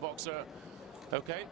boxer. Okay.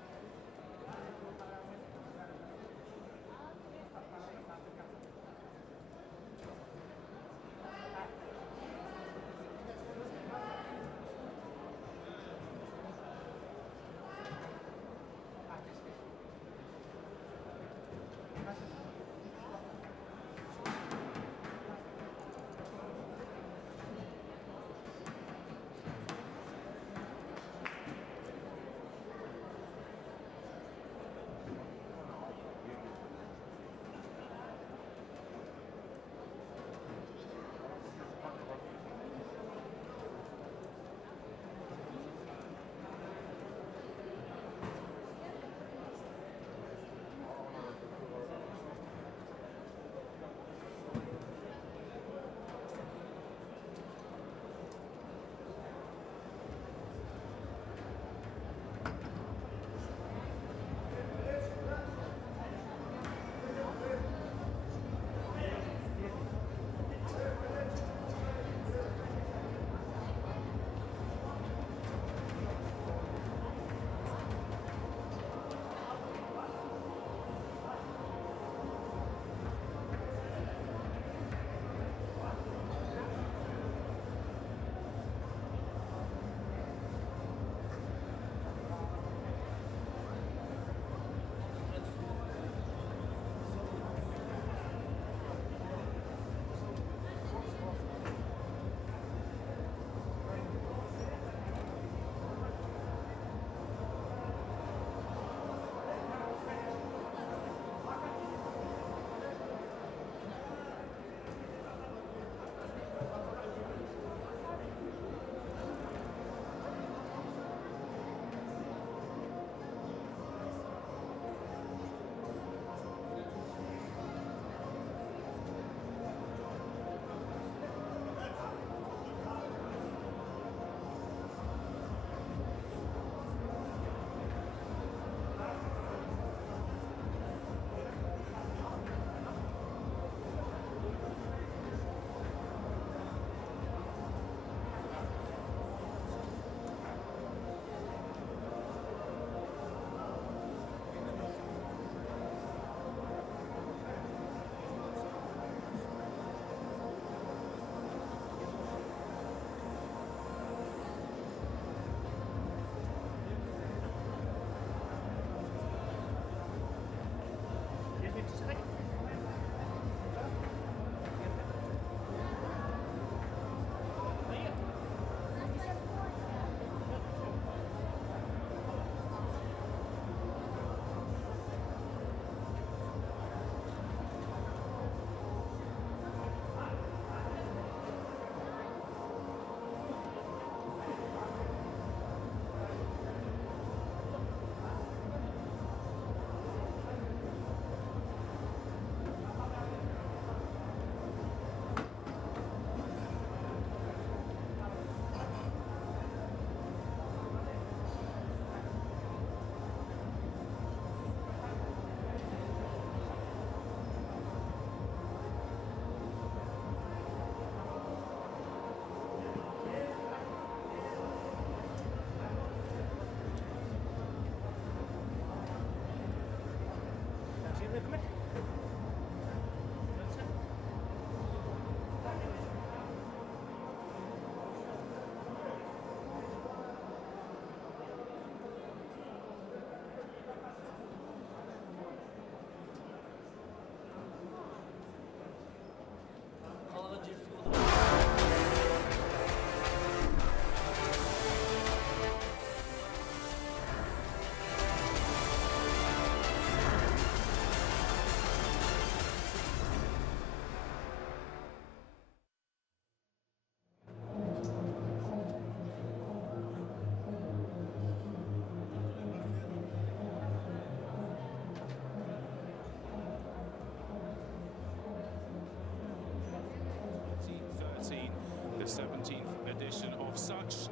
The 17th edition of such,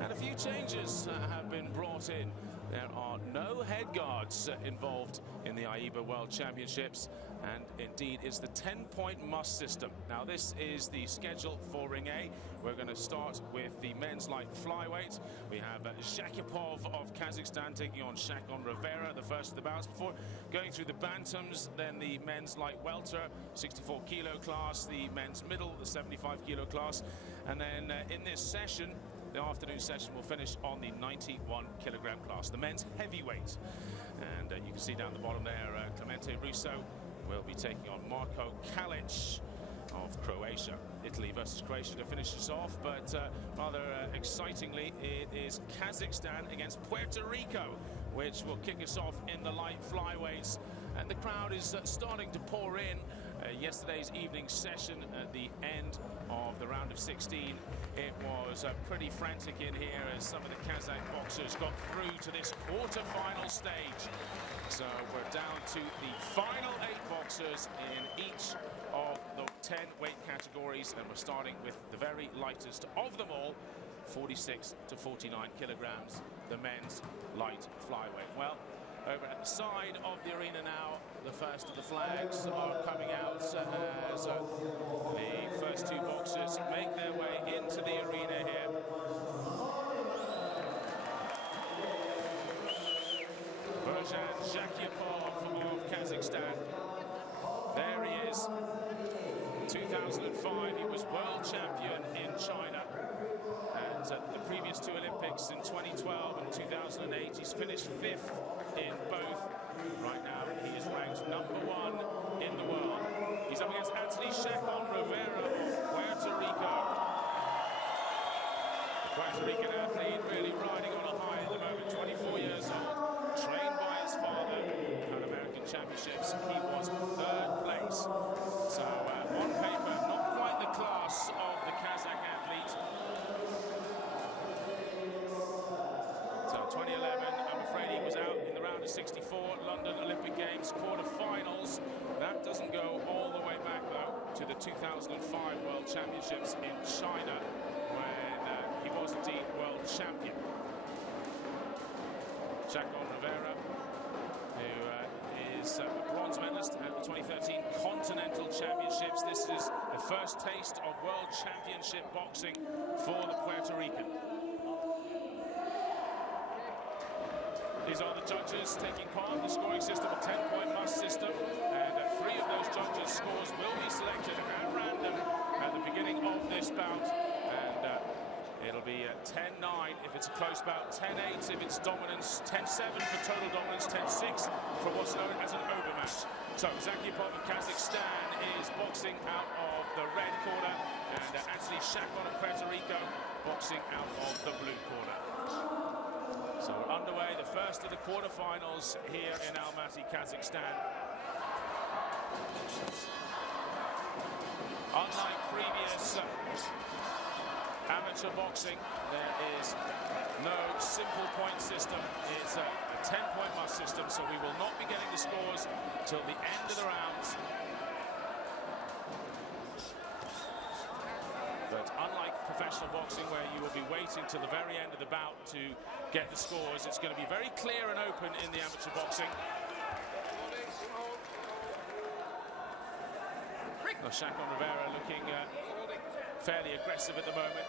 and a few changes have been brought in. There are no head guards involved in the AIBA World Championships, and indeed it's the 10-point must system. Now this is the schedule for Ring A. We're going to start with the men's light flyweight. We have Zakipov of Kazakhstan taking on Shakon Rivera, the first of the bouts, before going through the bantams, then the men's light welter, 64 kilo class, the men's middle, the 75 kilo class, and then in this session, the afternoon session will finish on the 91 kilogram class, the men's heavyweight. And you can see down the bottom there, Clemente Russo will be taking on Marko Kalic of Croatia. Italy versus Croatia to finish us off, but rather excitingly, it is Kazakhstan against Puerto Rico, which will kick us off in the light flyweights. And the crowd is starting to pour in. Yesterday's evening session at the end of the round of 16, it was pretty frantic in here as some of the Kazakh boxers got through to this quarter-final stage. So we're down to the final 8 boxers in each of the 10 weight categories, and we're starting with the very lightest of them all, 46 to 49 kilograms, the men's light flyweight. Well, over at the side of the arena now, the first of the flags are coming out as the first 2 boxers make their way into the arena here. Berjan Zakipov of Kazakhstan. There he is. In 2005, he was world champion in China. And at the previous 2 Olympics in 2012 and 2008, he's finished 5th in both. Right now, he is ranked #1 in the world. He's up against Anthony Shakon Rivera of Puerto Rico. The Puerto Rican athlete really riding on a high at the moment, 24 years old, trained by his father. Pan American Championships, he was 3rd place. So on paper, not quite the class of the Kazakh athlete. So 2011, I'm afraid he was out in the round of 64, London Olympic Games quarter-finals. That doesn't go all the way back, though, to the 2005 World Championships in China, when he was indeed world champion. Shakon Rivera, who is a bronze medalist at the 2013 Continental Championships. This is the first taste of World Championship boxing for the Puerto Rican. These are the judges taking part in the scoring system, a 10-point must system, and 3 of those judges' scores will be selected at random at the beginning of this bout, and it'll be 10-9 if it's a close bout, 10-8 if it's dominance, 10-7 for total dominance, 10-6 for what's known as an overmatch. So Zakipov of Kazakhstan is boxing out of the red corner, and Anthony Shakon of Puerto Rico boxing out of the blue corner. So we're underway, the first of the quarterfinals here in Almaty, Kazakhstan. Unlike previous amateur boxing, there is no simple point system. It's a 10-point must system, so we will not be getting the scores till the end of the rounds. But unlike professional boxing, where you will be waiting till the very end of the bout to get the scores, it's going to be very clear and open in the amateur boxing. Well, Shakon Rivera looking fairly aggressive at the moment.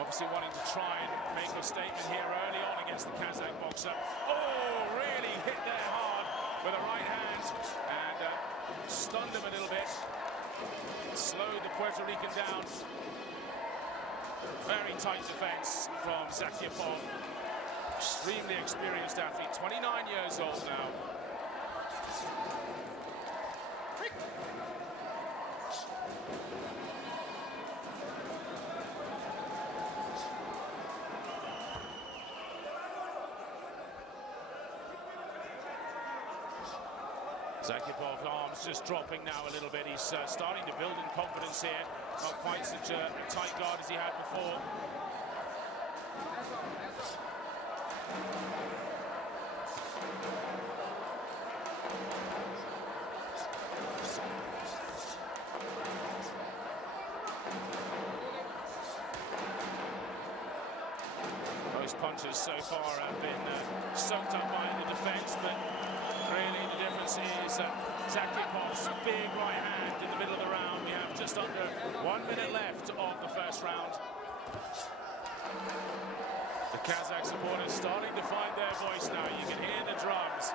Obviously wanting to try and make a statement here early on against the Kazakh boxer. Oh, really hit there hard with a right hand and stunned him a little bit. Slowed the Puerto Rican down. Very tight defense from Zakipov. Extremely experienced athlete, 29 years old now. Zakipov's arms just dropping now a little bit. He's starting to build in confidence here. Not quite such a tight guard as he had before. Most punches so far have been soaked up by the defense, but really the difference is Zakhipov's big right hand in the middle of the round. We have just under 1 minute left of the first round. The Kazakh supporters starting to find their voice now. You can hear the drums.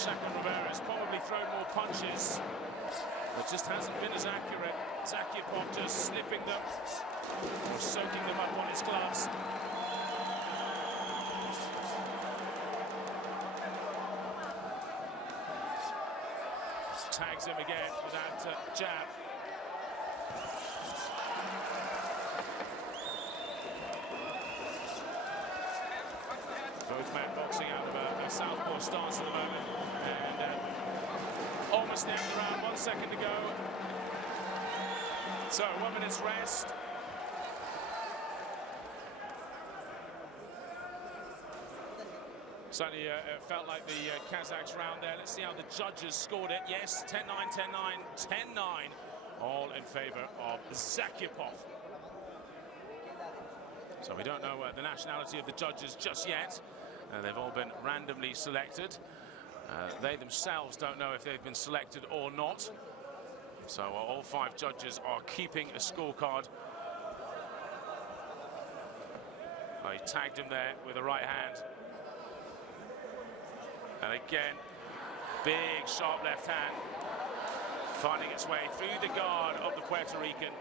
Shakon Rivera has probably thrown more punches, but just hasn't been as accurate. Zakhipov just slipping them or soaking them up on his gloves. Tags him again with that jab. Both men boxing out of a southpaw stance at the moment, and almost the end of the round, 1 second to go. So 1 minute's rest. Certainly felt like the Kazakhs round there. Let's see how the judges scored it. Yes, 10-9, 10-9, 10-9, all in favor of Zakhipov. So we don't know the nationality of the judges just yet. They've all been randomly selected. They themselves don't know if they've been selected or not. So all 5 judges are keeping a scorecard. He tagged him there with the right hand. And again, big sharp left hand finding its way through the guard of the Puerto Rican.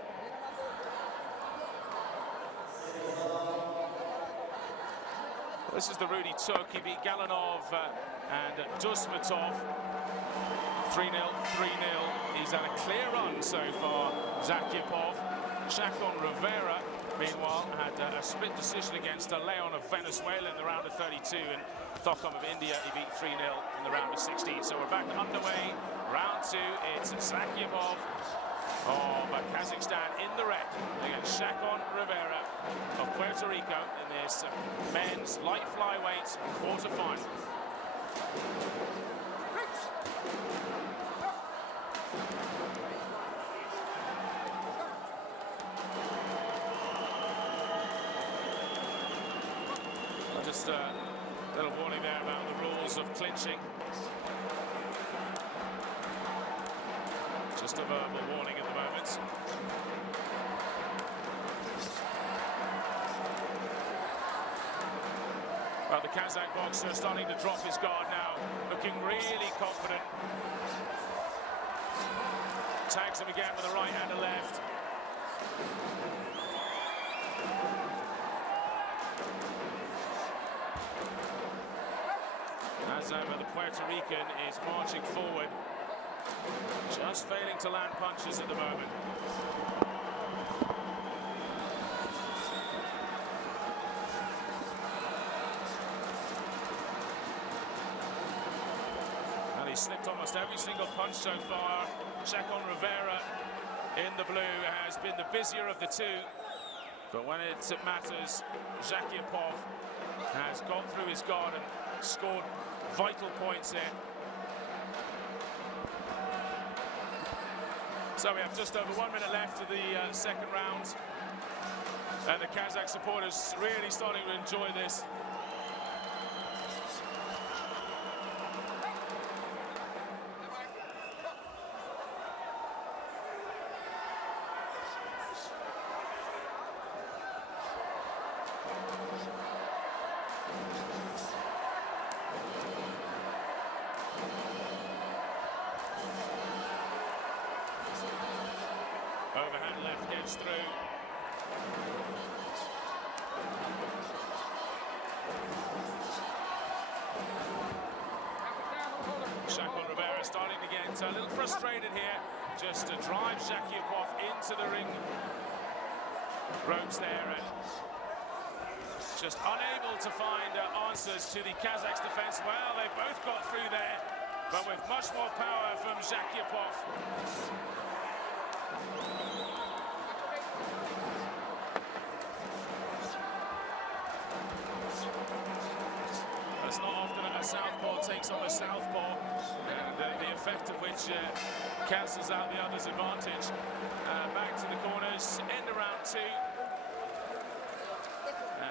This is the route he took. He beat Galanov and Dusmatov. 3-0, 3-0. He's had a clear run so far, Zakhipov. Shakon Rivera, meanwhile, had a split decision against Leon of Venezuela in the round of 32, and Thockham of India, he beat 3-0 in the round of 16. So we're back underway. Round 2, it's Zakhipov of Kazakhstan in the red against Shakon Rivera of Puerto Rico in this men's light flyweight quarterfinal. Just a little warning there about the rules of clinching. Just a verbal warning at the moment. Well, the Kazakh boxer starting to drop his guard now, looking really confident. Tags him again with a right hand and left. The Puerto Rican is marching forward, just failing to land punches at the moment. And he slipped almost every single punch so far. Shakon Rivera in the blue has been the busier of the two, but when it matters, Zakhipov has got through his guard and scored vital points here. So we have just over 1 minute left of the second round, and the Kazakh supporters really starting to enjoy this. Overhand left gets through. Shakon Rivera starting to get a little frustrated here, just to drive Zakhipov into the ring ropes there, and just unable to find answers to the Kazakhs' defense. Well, they both got through there, but with much more power from Zakhipov. It's not often a southpaw takes on a southpaw. effect of which cancels out the other's advantage. Back to the corners, end of round 2.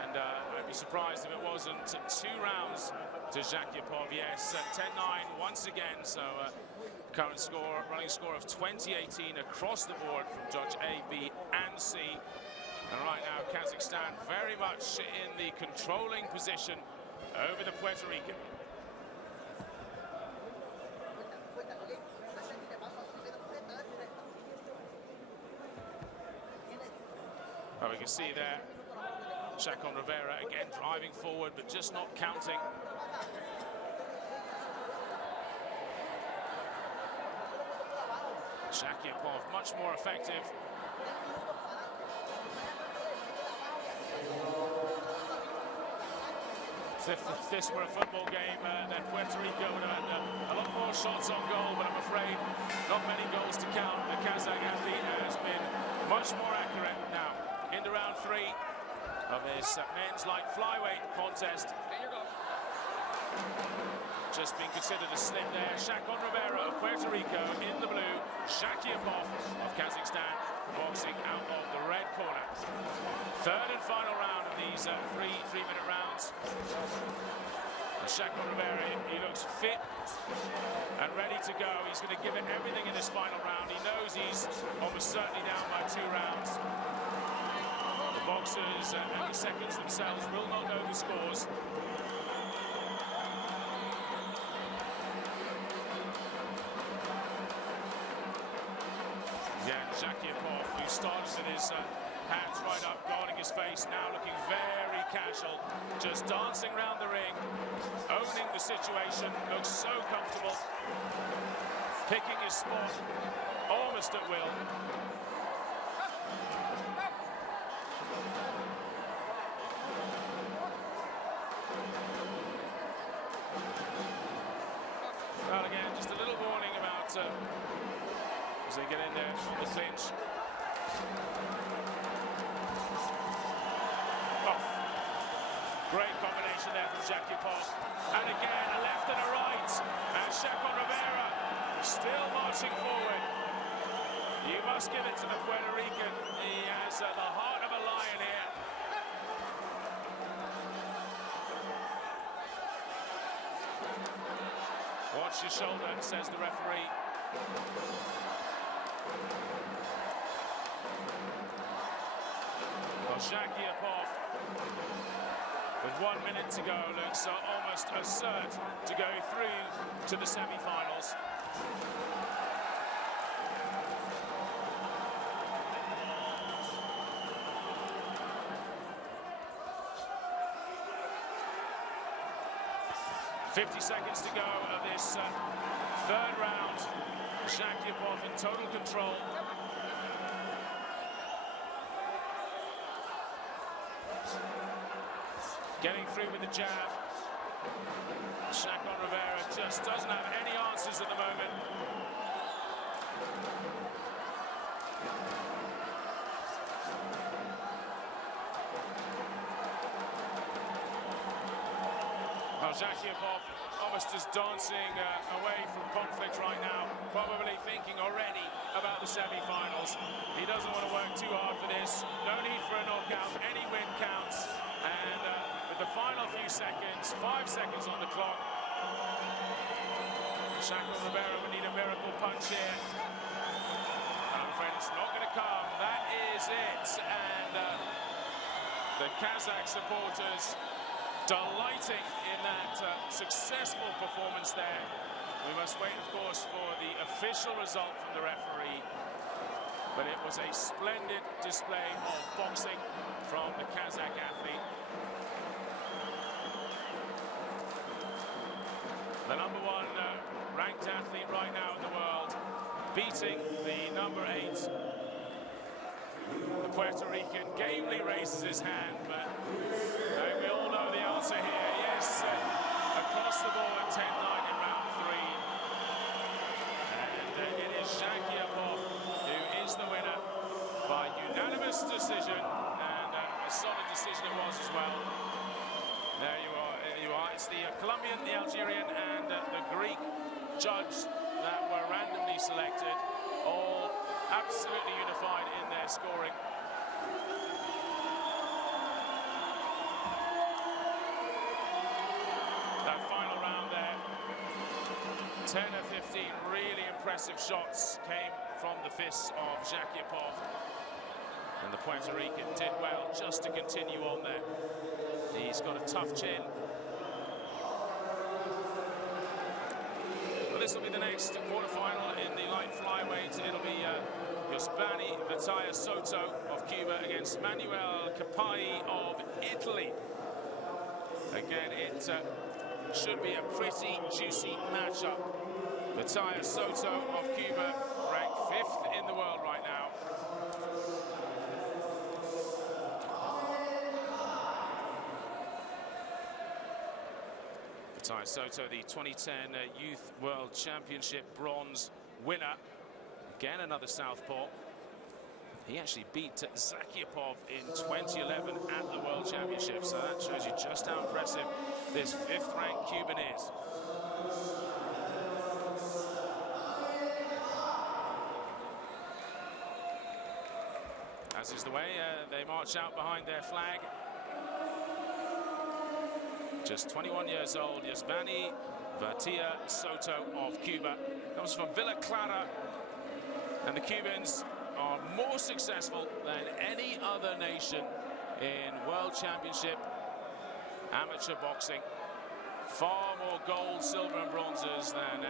And I'd be surprised if it wasn't 2 rounds to Zakyapov. Yes, 10-9 once again. So current score, running score of 20-18 across the board from Judge A, B, and C. And right now, Kazakhstan very much in the controlling position over the Puerto Rican. Oh, we can see there, Chacon Rivera again driving forward, but just not counting. Zakyapov much more effective. If this were a football game, then Puerto Rico would have had a lot more shots on goal, but I'm afraid not many goals to count. The Kazakh athlete has been much more accurate now. Into round 3 of this men's light flyweight contest. Just being considered a slip there. Chacon Rivera of Puerto Rico in the blue. Zakyapov of Kazakhstan boxing out of the red corner. Third and final round of these three-minute rounds. Chacon Rivera, he looks fit and ready to go. He's going to give it everything in this final round. He knows he's almost certainly down by 2 rounds. The boxers and the seconds themselves will not know the scores. Again, Zakyapov, who started with his hands right up, guarding his face, now looking very casual, just dancing around the ring, owning the situation, looks so comfortable, picking his spot almost at will. Well, again, just a little warning about as they get in there on the clinch. Off. Great combination there from Zakyapov. And again, a left and a right. And Chacon Rivera still marching forward. You must give it to the Puerto Rican. He has the heart of a lion here. Watch your shoulder, says the referee. Well, Zakyapov, with 1 minute to go, looks almost assured to go through to the semi-finals. "50 seconds to go of this third round. Zakyapov in total control. Getting through with the jab. Chacon Rivera just doesn't have any answers at the moment. Well, Zakyapov almost just dancing away from conflict right now, probably thinking already about the semi-finals. He doesn't want to work too hard for this. No need for a knockout. Any win counts. And with the final few seconds, 5 seconds on the clock, Chacon Rivera would need a miracle punch here. I'm afraid it's not going to come. That is it. And the Kazakh supporters delighting in that successful performance there. We must wait, of course, for the official result from the referee. But it was a splendid display of boxing from the Kazakh athlete. The number 1 ranked athlete right now in the world, beating the number 8. The Puerto Rican gamely raises his hand, but we all know the answer here. Yes, across the board, 10-9 in round 3. And it is Zakyapov who is the winner by unanimous decision, and a solid decision it was as well. There you are. It's the Colombian, the Algerian, and the Greek judge that were randomly selected, all absolutely unified in their scoring. That final round there, 10 of 15 really impressive shots came from the fists of Zakiepov. And the Puerto Rican did well just to continue on there. He's got a tough chin. Well, this will be the next quarterfinal in the light flyweight. It'll be Yosbani Vitaya Soto of Cuba against Manuel Capai of Italy. Again, it should be a pretty juicy matchup. Vitaya Soto of Cuba, ranked 5th in the world right now. Vitaya Soto, the 2010 Youth World Championship bronze winner. Again, another southpaw. He actually beat Zakiepov in 2011 at the World Championships, so that shows you just how impressive this 5th-ranked Cuban is. As is the way, they march out behind their flag. Just 21 years old, Yosbani Vitaya Soto of Cuba. Comes from Villa Clara, and the Cubans are more successful than any other nation in World Championship amateur boxing. Far more gold, silver and bronzes than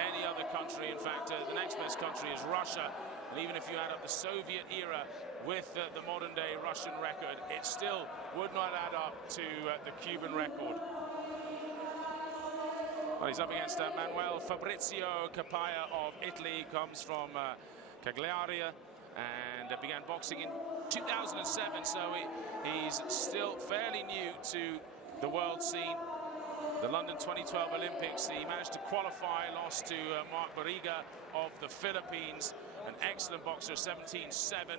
any other country. In fact, the next best country is Russia. And even if you add up the Soviet era with the modern day Russian record, it still would not add up to the Cuban record. Well, he's up against Manuel Fabrizio Capaya of Italy, comes from Cagliari, and began boxing in 2007, so he's still fairly new to the world scene. The London 2012 Olympics, he managed to qualify, lost to Mark Barriga of the Philippines, an excellent boxer, 17-7,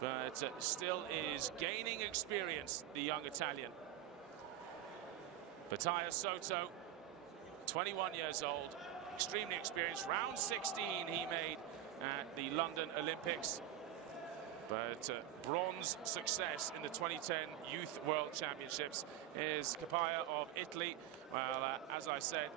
but still is gaining experience, the young Italian. Vitaya Soto, 21 years old, extremely experienced. Round 16 he made at the London Olympics, but bronze success in the 2010 Youth World Championships is Capaya of Italy. Well, as I said,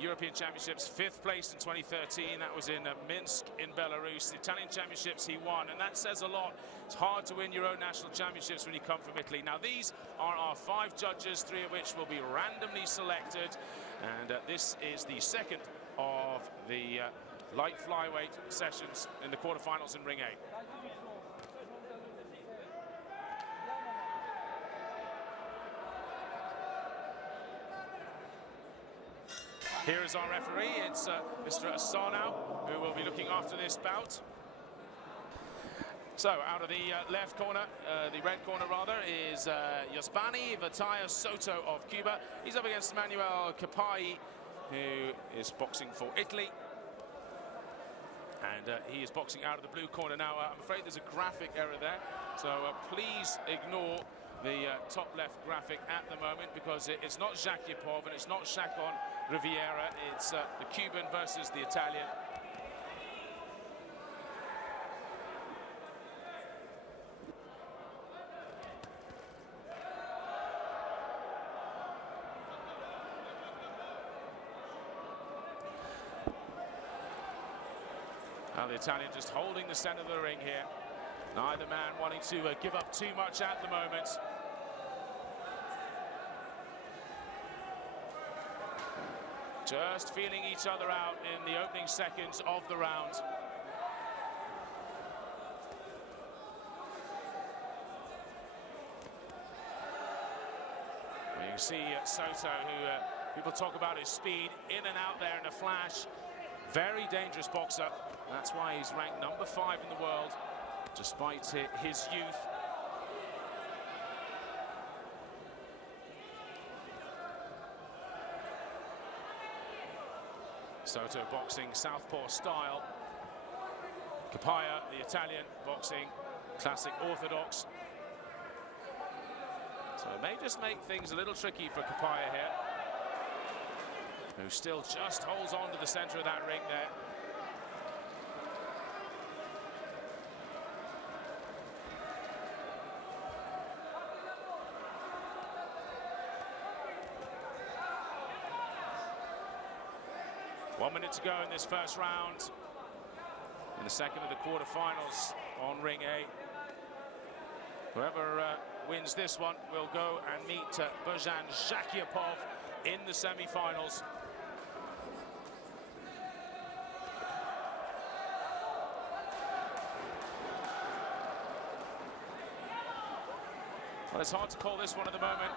European Championships, 5th place in 2013. That was in Minsk in Belarus. The Italian Championships he won, and that says a lot. It's hard to win your own national championships when you come from Italy. Now, these are our 5 judges, 3 of which will be randomly selected, and this is the second of the light flyweight sessions in the quarterfinals in Ring A. Here is our referee. It's Mr. Assanau, who will be looking after this bout. So, out of the left corner, the red corner rather, is Yosbani Vitaya Soto of Cuba. He's up against Manuel Capai, who is boxing for Italy. And he is boxing out of the blue corner now. I'm afraid there's a graphic error there, so please ignore the top left graphic at the moment, because it's not Zakiepov and it's not Chacon Riviera. It's the Cuban versus the Italian. Now the Italian just holding the center of the ring here. Neither man wanting to give up too much at the moment. Just feeling each other out in the opening seconds of the round. Well, you can see Soto, who people talk about his speed, in and out there in a flash. Very dangerous boxer. That's why he's ranked number 5 in the world, despite his youth. Soto boxing southpaw style. Capaya, the Italian, boxing classic orthodox. So it may just make things a little tricky for Capaya here. who still just holds on to the center of that ring there. One minute to go in this first round. In the second of the quarterfinals on ring A. Whoever wins this one will go and meet Bojan Zakiapov in the semi-finals. Well, it's hard to call this one at the moment.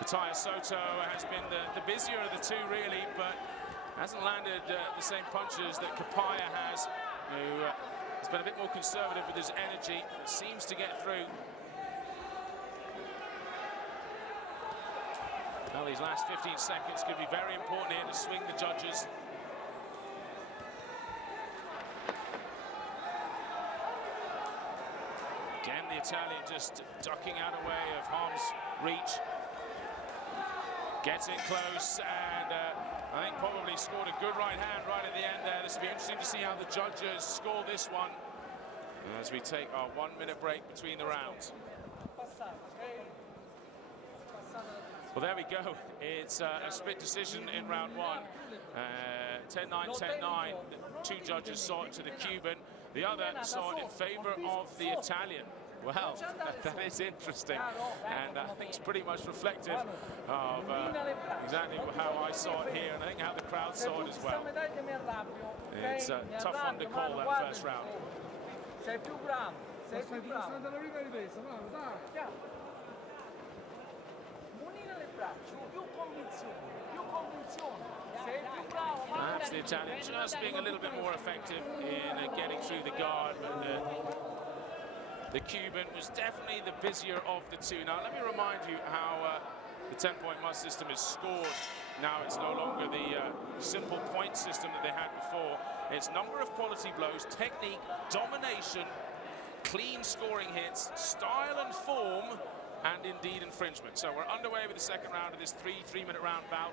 Batalha Soto has been the busier of the two, really, but hasn't landed the same punches that Kapaya has, who has been a bit more conservative with his energy, seems to get through. Now these last 15 seconds could be very important here to swing the judges. Again, the Italian just ducking out of way of harm's reach. Gets it close, and I think probably scored a good right hand right at the end there. This will be interesting to see how the judges score this one as we take our 1 minute break between the rounds. Well, there we go. It's a split decision in round one. 10-9, 10-9. Two judges saw it to the Cuban. The other saw it in favor of the Italian. Well, that is interesting, and I think it's pretty much reflective of exactly how I saw it here, and I think how the crowd saw it as well. It's a tough one to call, that first round. Perhaps the Italian just being a little bit more effective in getting through the guard, but the Cuban was definitely the busier of the two. Now, let me remind you how the 10-point must system is scored. Now it's no longer the simple point system that they had before. It's number of quality blows, technique, domination, clean scoring hits, style and form, and indeed infringement. So we're underway with the second round of this three-minute round bout,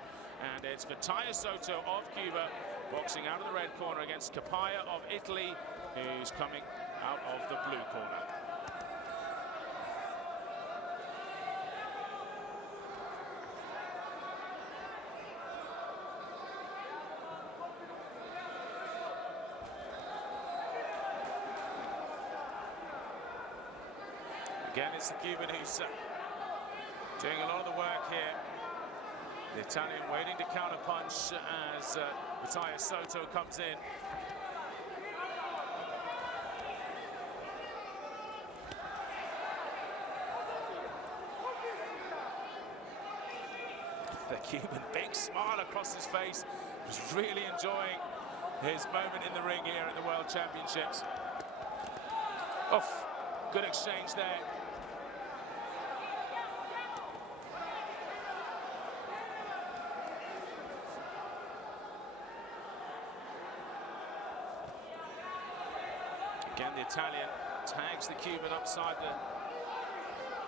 and it's Batalha Soto of Cuba boxing out of the red corner against Kapaya of Italy, who's coming out of the blue corner. Again, it's the Cuban who's doing a lot of the work here. The Italian waiting to counterpunch as Batalha Soto comes in. The Cuban, big smile across his face, was really enjoying his moment in the ring here at the World Championships. Oof, good exchange there. Again, the Italian tags the Cuban upside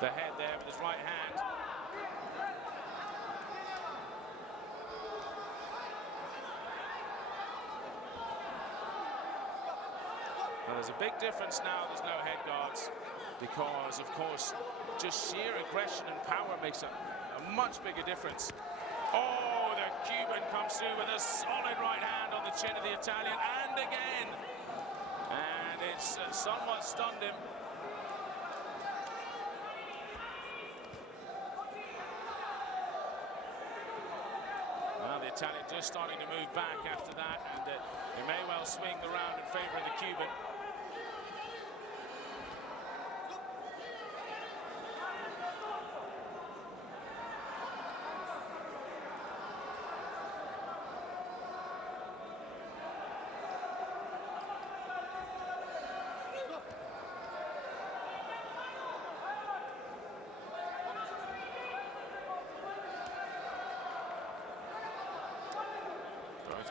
the head there with his right hand. Well, there's a big difference now. There's no head guards because, of course, just sheer aggression and power makes a much bigger difference. Oh, the Cuban comes through with a solid right hand on the chin of the Italian, and again. And it's somewhat stunned him. Well, the Italian just starting to move back after that, and he may well swing the round in favor of the Cuban.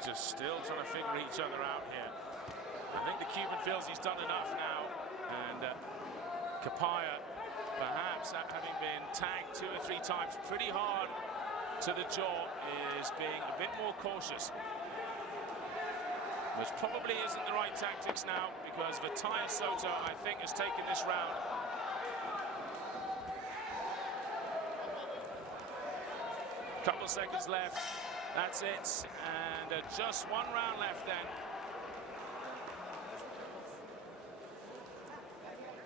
Just still trying to figure each other out here. I think the Cuban feels he's done enough now, and Kapaya, perhaps having been tagged 2 or 3 times pretty hard to the jaw is being a bit more cautious, which probably isn't the right tactics now, because Vitaia Soto, I think, has taken this round. Couple seconds left, that's it, and just one round left then.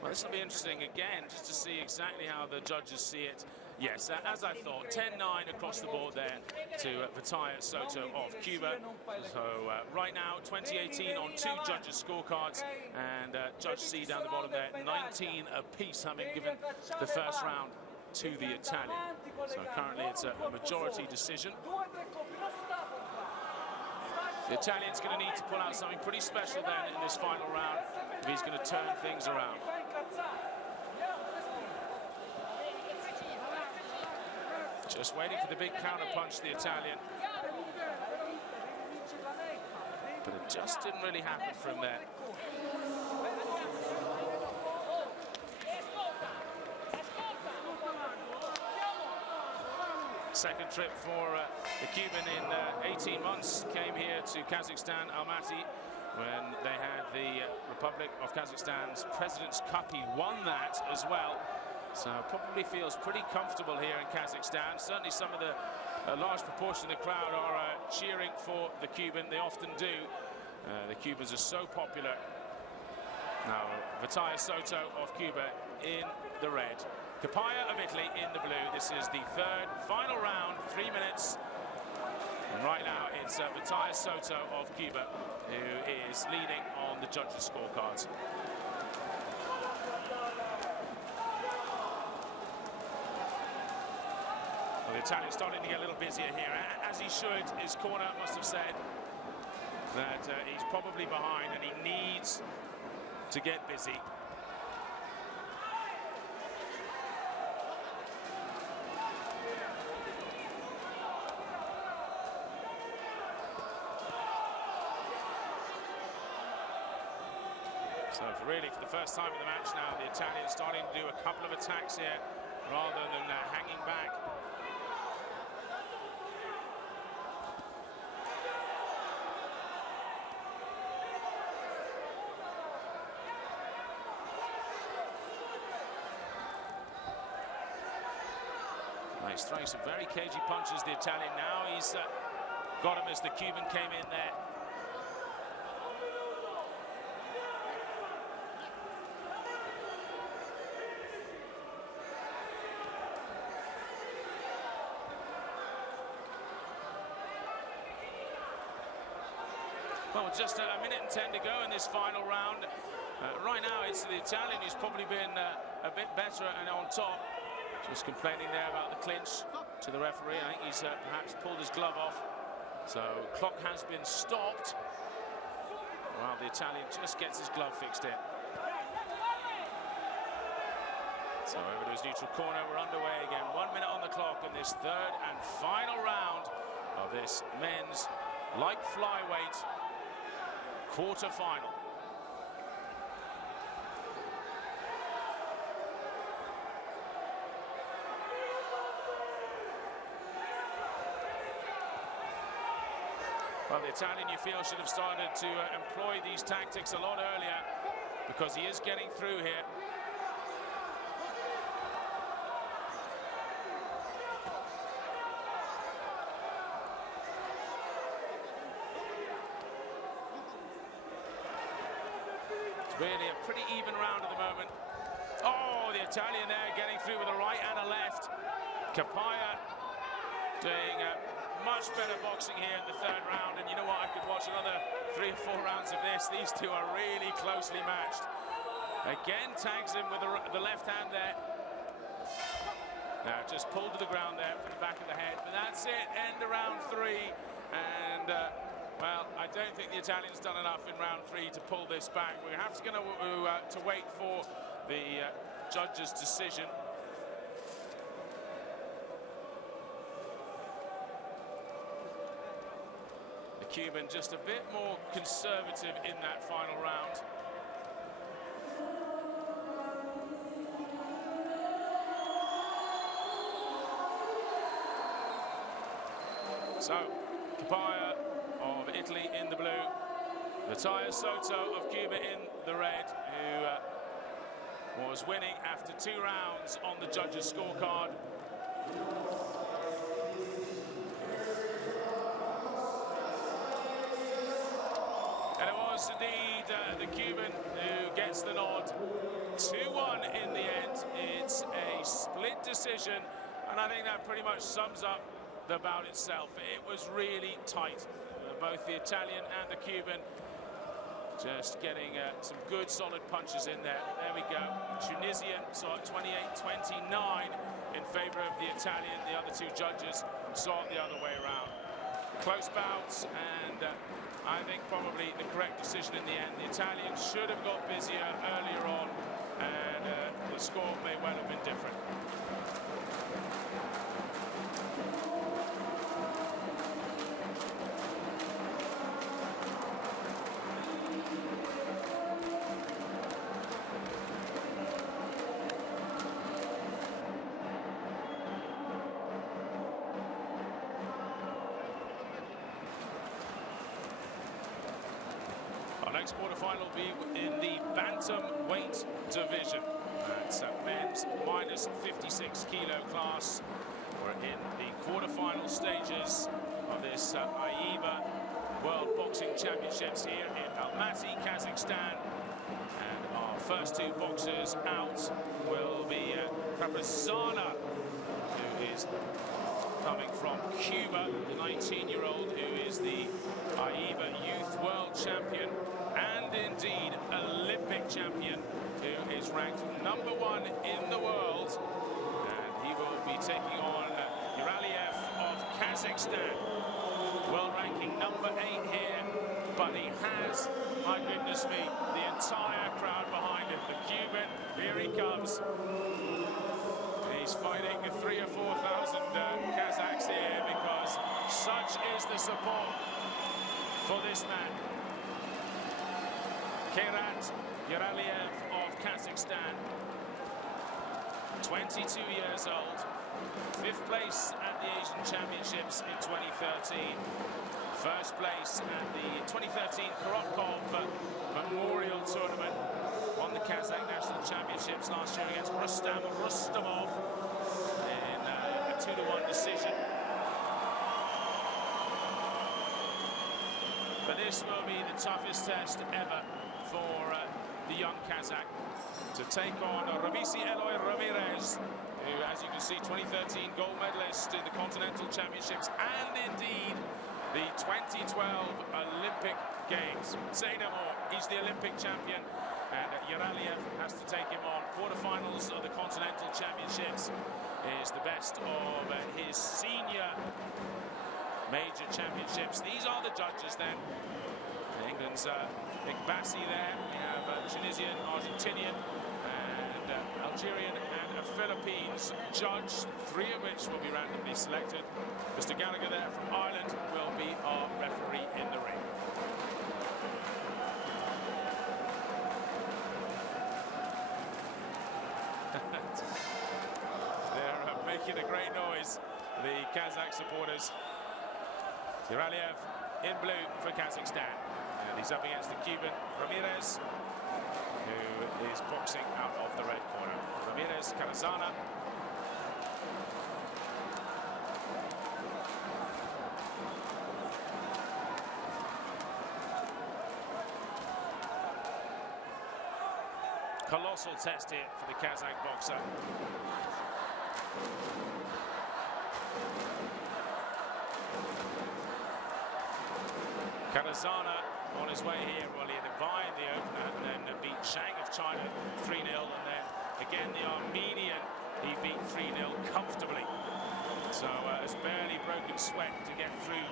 Well, this will be interesting again, just to see exactly how the judges see it. Yes, as I thought, 10-9 across the board there to Vitaia Soto of Cuba. So right now, 2018 on 2 judges' scorecards, and Judge C down the bottom there, 19 apiece, having given the first round to the Italian. So currently it's a majority decision. The Italian's going to need to pull out something pretty special then in this final round if he's going to turn things around. Just waiting for the big counter punch, the Italian. But it just didn't really happen from there. Second trip for the Cuban in 18 months. Came here to Kazakhstan, Almaty, when they had the Republic of Kazakhstan's President's Cup. He won that as well. So probably feels pretty comfortable here in Kazakhstan. Certainly some of the large proportion of the crowd are cheering for the Cuban. They often do. The Cubans are so popular. Now, Vitaia Soto of Cuba in the red. Capaya of Italy in the blue. This is the third, final round, 3 minutes. And right now it's Vitaia Soto of Cuba who is leading on the judges' scorecards. Well, the Italian's starting to get a little busier here, as he should. His corner must have said that he's probably behind and he needs to get busy. So really, for the first time in the match now, the Italian's starting to do a couple of attacks here rather than hanging back. He's throwing some very cagey punches, the Italian. Now he's got him as the Cuban came in there. Well, just a minute and 10 to go in this final round. Right now, it's the Italian who's probably been a bit better and on top. Just complaining there about the clinch to the referee. I think he's perhaps pulled his glove off. So clock has been stopped. While the Italian just gets his glove fixed in. So over to his neutral corner. We're underway again. 1 minute on the clock in this third and final round of this men's light flyweight quarter-final. Well, the Italian, you feel, should have started to employ these tactics a lot earlier, because he is getting through here. It's really a pretty even round at the moment. Oh, the Italian there getting through with a right and a left. Capaya doing much better boxing here in the third round, and you know what, I could watch another 3 or 4 rounds of this. These two are really closely matched. Again tags him with the left hand there. Now just pulled to the ground there from the back of the head, but that's it, end of round 3. And well, I don't think the Italian's done enough in round 3 to pull this back. We're going to wait for the judge's decision. Cuban just a bit more conservative in that final round. So, Capaya of Italy in the blue, Matthias Soto of Cuba in the red, who was winning after 2 rounds on the judges' scorecard. And it was indeed the Cuban who gets the nod. 2-1 in the end. It's a split decision, and I think that pretty much sums up the bout itself. It was really tight. Both the Italian and the Cuban just getting some good solid punches in there. There we go. Tunisian saw it 28-29 in favor of the Italian. The other 2 judges saw it the other way around. Close bouts, and I think probably the correct decision in the end. The Italian should have got busier earlier on, and the score may well have been different. Our next quarterfinal will be in the Bantamweight division. That's men's minus 56 kilo class. We're in the quarterfinal stages of this AIBA World Boxing Championships here in Almaty, Kazakhstan. And our first 2 boxers out will be Kaprazana, who is coming from Cuba, the 19-year-old who is the AIBA Youth World Champion and indeed Olympic champion, who is ranked #1 in the world. And he will be taking on Uraliev of Kazakhstan, world ranking #8 here, but he has, my goodness me, the entire crowd behind him. The Cuban, here he comes. He's fighting 3,000 or 4,000 Kazakhs here, because such is the support for this man. Kairat Uraliev of Kazakhstan, 22 years old, 5th place at the Asian Championships in 2013, 1st place at the 2013 Korotkov Memorial Tournament, won the Kazakh National Championships last year against Rustam Rustamov in a 2-1 decision. But this will be the toughest test ever for the young Kazakh, to take on Ramisi Eloy Ramirez, who, as you can see, 2013 gold medalist in the Continental Championships and indeed the 2012 Olympic Games. Say no more, he's the Olympic champion, and Uraliev has to take him on. Quarterfinals of the Continental Championships is the best of his senior major championships. These are the judges then. England's Nick Bassi there. We have Tunisian, Argentinian, and Algerian and Philippines judged, 3 of which will be randomly selected. Mr. Gallagher there from Ireland will be our referee in the ring. They're making a great noise, the Kazakh supporters. Uraliev in blue for Kazakhstan. And he's up against the Cuban Ramirez, who is boxing out of the red corner. Ramirez, Kaprazana. Colossal test here for the Kazakh boxer. Kaprazana on his way here, well, he had a bye in the opener and then beat Zhang of China 3-0, and then again the Armenian he beat 3-0 comfortably. So has barely broken sweat to get through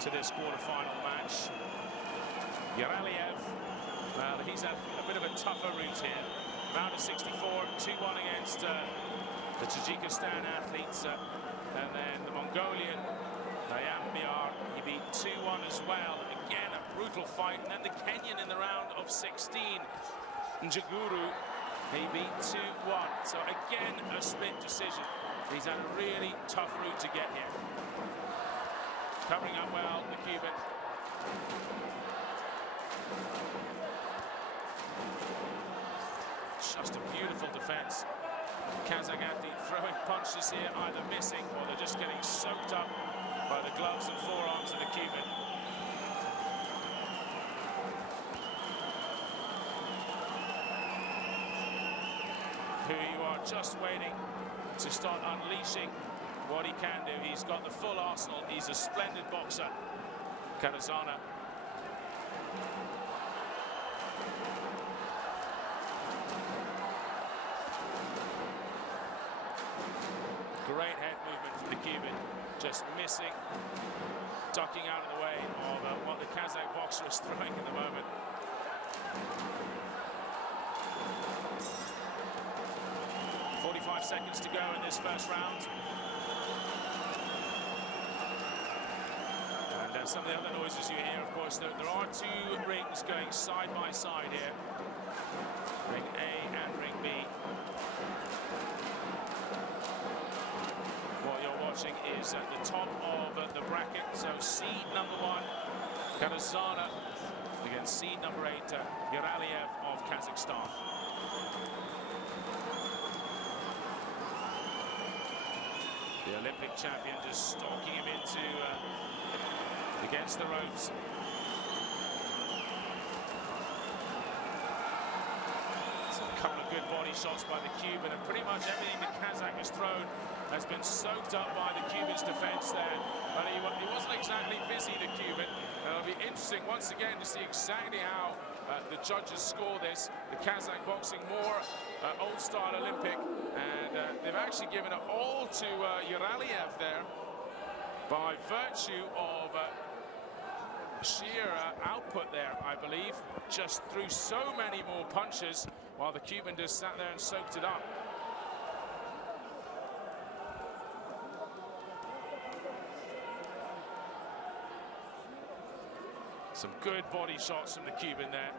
to this quarter-final match. Uraliev, well, he's a bit of a tougher route here. Round of 64, 2-1 against the Tajikistan athletes, and then the Mongolian Dayambiyar, he beat 2-1 as well. Again, a brutal fight. And then the Kenyan in the round of 16, Njuguru, he beat 2-1. So again, a split decision. He's had a really tough route to get here. covering up well, the Cuban. Just a beautiful defense. Kazakh athlete throwing punches here, either missing or they're just getting soaked up by the gloves and forearms of the Cuban. Who you are just waiting to start unleashing what he can do. He's got the full arsenal. He's a splendid boxer, Karazana. Great head movement from the Cuban, just missing, ducking out of the way of what the Kazakh boxer is throwing at the moment. Seconds to go in this first round. And some of the other noises you hear, of course, there are two rings going side by side here. Ring A and Ring B. What you're watching is at the top of the bracket. So seed number 1, Karazana, against seed number 8, Yaraliev of Kazakhstan. The Olympic champion just stalking him into against the ropes. So a couple of good body shots by the Cuban, and pretty much everything the Kazakh has thrown has been soaked up by the Cuban's defense there. But he wasn't exactly busy, the Cuban. It'll be interesting once again to see exactly how the judges score this. The Kazakh boxing more old-style Olympic, and they've actually given it all to Yaraliev there by virtue of sheer output there, I believe. Just threw so many more punches while the Cuban just sat there and soaked it up. Some good body shots from the Cuban there.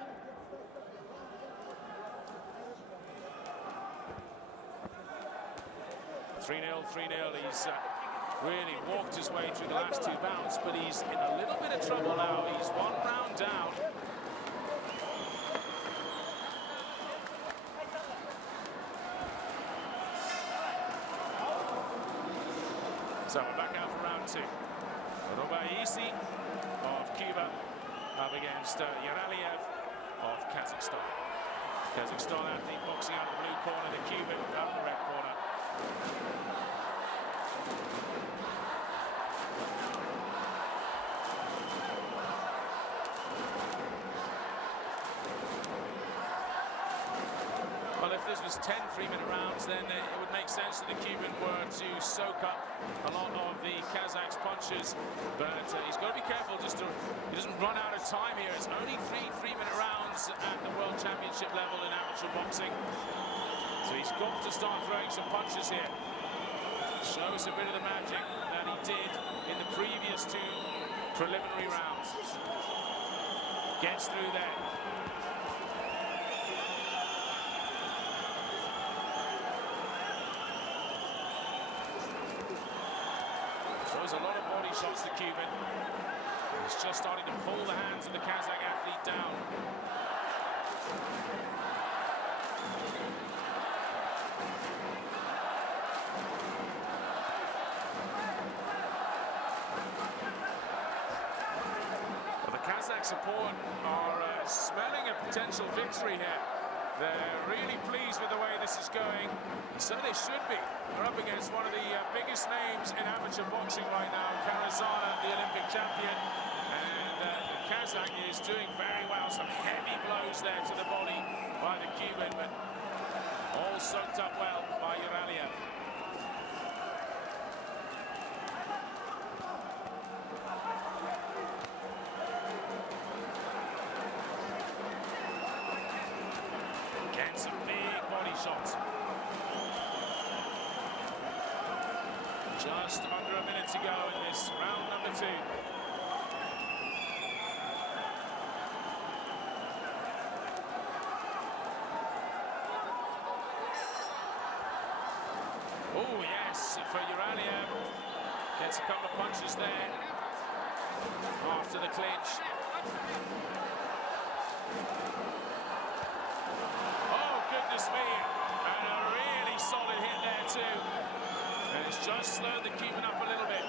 Three 0. He's really walked his way through the last 2 bouts, but he's in a little bit of trouble now. He's 1 round down. So we're back out for round 2. Robaisi of Cuba up against Yaraliev of Kazakhstan. Kazakhstan athlete boxing out of the blue corner, the Cuban out of the red corner. Well, if this was 10 3-minute rounds, then it would make sense that the Cuban were to soak up a lot of the Kazakh's punches, but he's got to be careful just to he doesn't run out of time here. It's only 3-minute rounds at the World Championship level in amateur boxing, so he's got to start throwing some punches here. Shows a bit of the magic that he did in the previous 2 preliminary rounds. Gets through there. Throws a lot of body shots, the Cuban. He's just starting to pull the hands of the Kazakh athlete down. Well, the Kazakh support are smelling a potential victory here. They're really pleased with the way this is going, so they should be. They're up against one of the biggest names in amateur boxing right now, Karazana, the Olympic champion, and the Kazakh is doing very well. Some heavy blows there to the body by the Cuban, but all soaked up well by Yaraliev. Some big body shots. Just under a minute to go in this round number 2. Oh yes, for Yaraliev. Gets a couple of punches there. after the clinch. Oh, goodness me. And a really solid hit there too. And it's just slowed the Cuban up a little bit.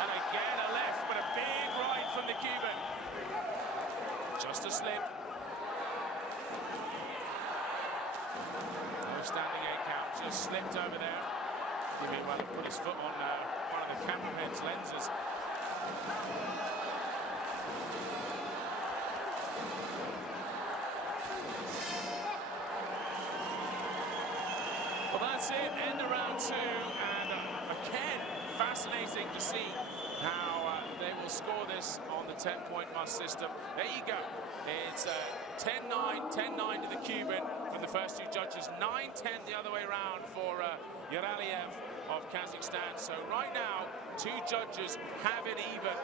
And again a left, but a big right from the Cuban. Just a slip. No standing 8 count, just slipped over there. Jimmy well put his foot on one of the cameraman's lenses. Well, that's it, end of round 2, and again, fascinating to see how they will score this on the 10-point must system. There you go. It's 10-9, 10-9 to the Cuban from the first 2 judges, 9-10 the other way around for Yaraliev of Kazakhstan. So right now, 2 judges have it even,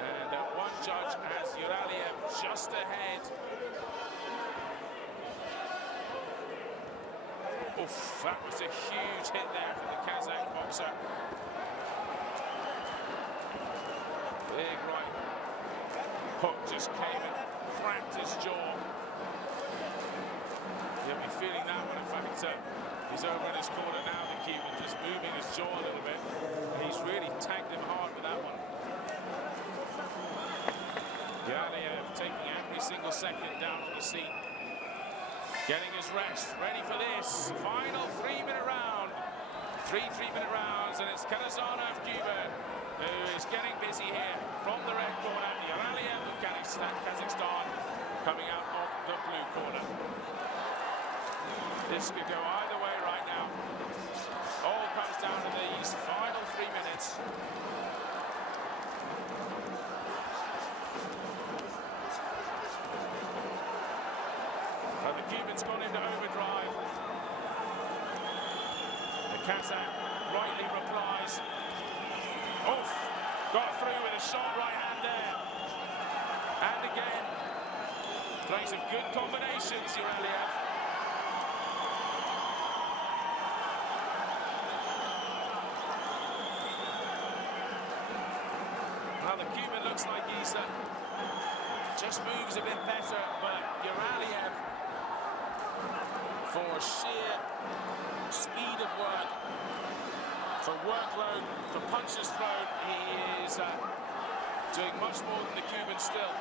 and 1 judge has Yaraliev just ahead. Oof, that was a huge hit there from the Kazakh boxer. Big right hook just came and cracked his jaw. He'll be feeling that one. In fact, he's over in his corner now, the Cuban, just moving his jaw a little bit. He's really tagged him hard with that one. Yaraliev taking every single second down on the seat. Getting his rest, ready for this final 3-minute round. 3 3-minute rounds, and it's Karazanov, Cuba, who is getting busy here from the red corner. Yaraliev of Kazakhstan coming out of the blue corner. This could go either way right now. All comes down to these final 3 minutes. The Cuban's gone into overdrive. The Kazakh rightly replies. Oof! Got through with a shot right hand there. And again, playing some good combinations, Yaraliev. Well, the Cuban looks like he's just moves a bit better, but Yaraliev, for sheer speed of work, for workload, for punches thrown, he is doing much more than the Cuban still.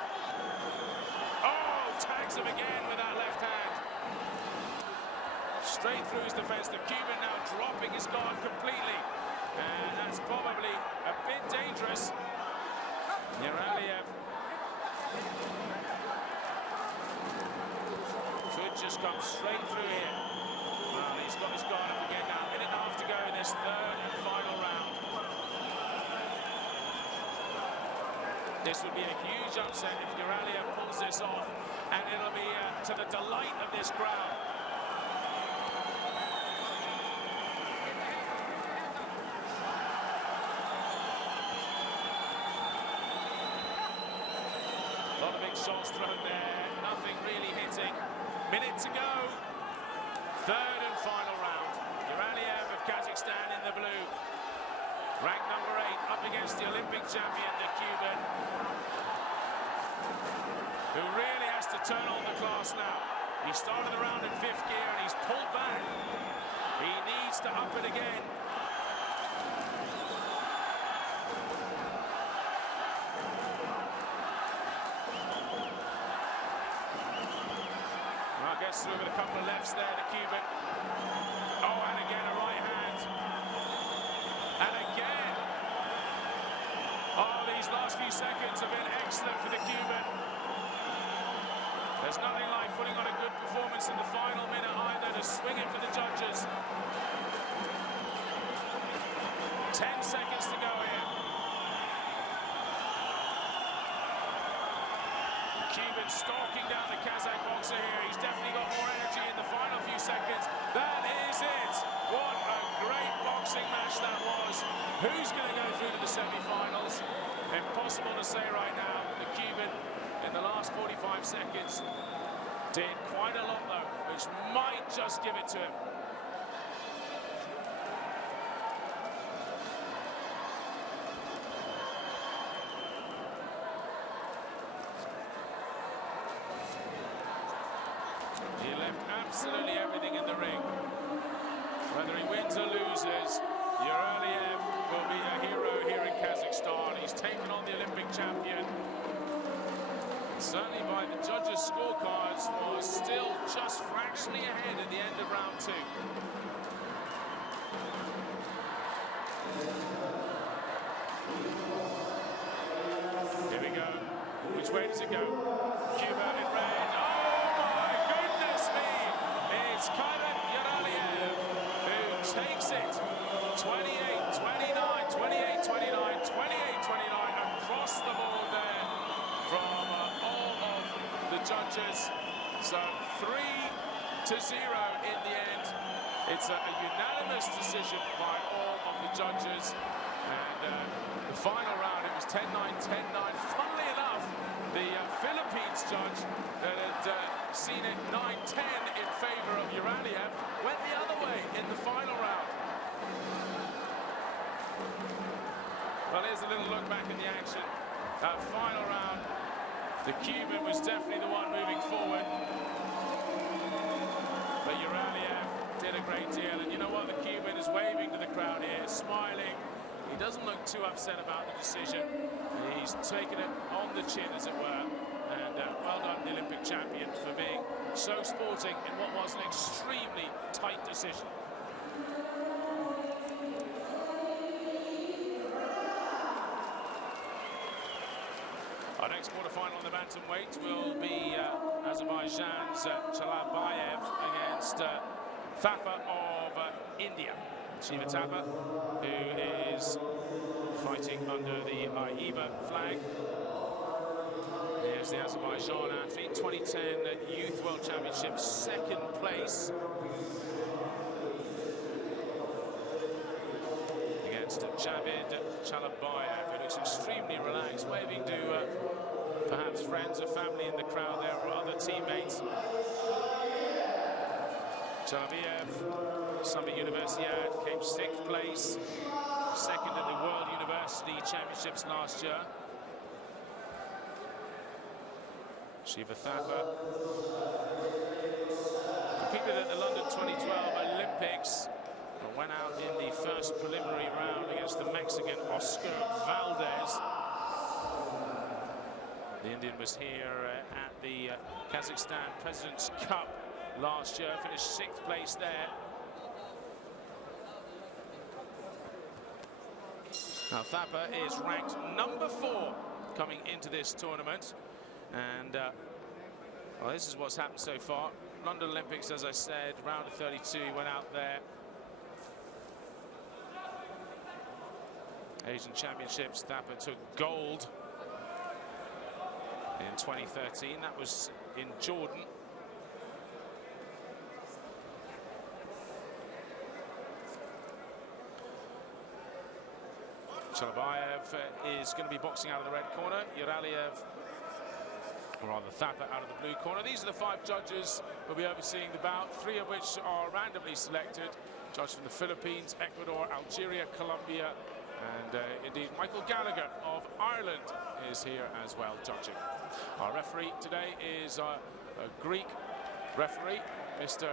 Oh, tags him again with that left hand. Straight through his defense. The Cuban now dropping his guard completely. And that's probably a bit dangerous. Yaraliev could just come straight through here. Well, he's got his guard up again now. 1.5 minutes to go in this 3rd and final round. This would be a huge upset if Yaraliev pulls this off, and it'll be to the delight of this crowd. A lot of big shots thrown there, nothing really hitting. Minute to go. 3rd and final round. Yaraliev of Kazakhstan in the blue. Ranked number 8 up against the Olympic champion, the Cuban, who really has to turn on the class now. He started the round in 5th gear and he's pulled back. He needs to up it again. Gets through with a couple of lefts there, the Cuban. Oh, and again a right hand. And again. Oh, these last few seconds have been excellent for the Cuban. There's nothing like putting on a good performance in the final minute either to swing it for the judges. 10 seconds to go here. Cuban stalking down the Kazakh boxer here. He's definitely got more energy in the final few seconds. That is it. What a great boxing match that was. Who's going to go through to the semi-finals? Impossible to say right now. The Cuban, in the last 45 seconds, did quite a lot though, which might just give it to him. He left absolutely everything in the ring. Whether he wins or loses, Uraliev will be a hero here in Kazakhstan. He's taken on the Olympic champion. Certainly by the judges' scorecards, was still just fractionally ahead at the end of round 2. Here we go. Which way does it go? Cuba in red. Oh my goodness me! It's Kairat Uraliev who takes it. 28-29, 28-29, 28-29 across the board there from all of the judges. So 3-0 in the end. It's a unanimous decision by all of the judges. And the final round, it was 10-9, 10-9. Funnily enough, the Philippines judge that had seen it 9-10 in favor of Uraliev went the other way in the final round. Well, here's a little look back in the action. That final round, the Cuban was definitely the one moving forward. But Uraliev did a great deal. And you know what? The Cuban is waving to the crowd here, smiling. He doesn't look too upset about the decision. He's taken it on the chin, as it were. And well done, the Olympic champion, for being so sporting in what was an extremely tight decision. Our next quarter-final on the Bantamweight will be Azerbaijan's Chalabayev against Thapa of India. Shiva Thapa, who is fighting under the AIBA flag. Here's the Azerbaijan athlete, 2010 Youth World Championships, second place. Against Javid Chalabayev, who looks extremely relaxed, waving to perhaps friends or family in the crowd there, or other teammates. Chalabayev, Summer Universiade, came 6th place, second at the World University Championships last year. Shiva Thapa competed at the London 2012 Olympics, but went out in the first preliminary round against the Mexican Oscar Valdez. The Indian was here at the Kazakhstan President's Cup last year, finished 6th place there. Now Thapa is ranked number 4 coming into this tournament, and well, this is what's happened so far. London Olympics, as I said, round of 32, went out there. Asian Championships, Thapa took gold in 2013. That was in Jordan. Chalabayev is going to be boxing out of the red corner. Uraliev, or rather Thapa, out of the blue corner. These are the 5 judges who will be overseeing the bout, 3 of which are randomly selected. Judge from the Philippines, Ecuador, Algeria, Colombia, and indeed Michael Gallagher of Ireland is here as well judging. Our referee today is a Greek referee, Mr.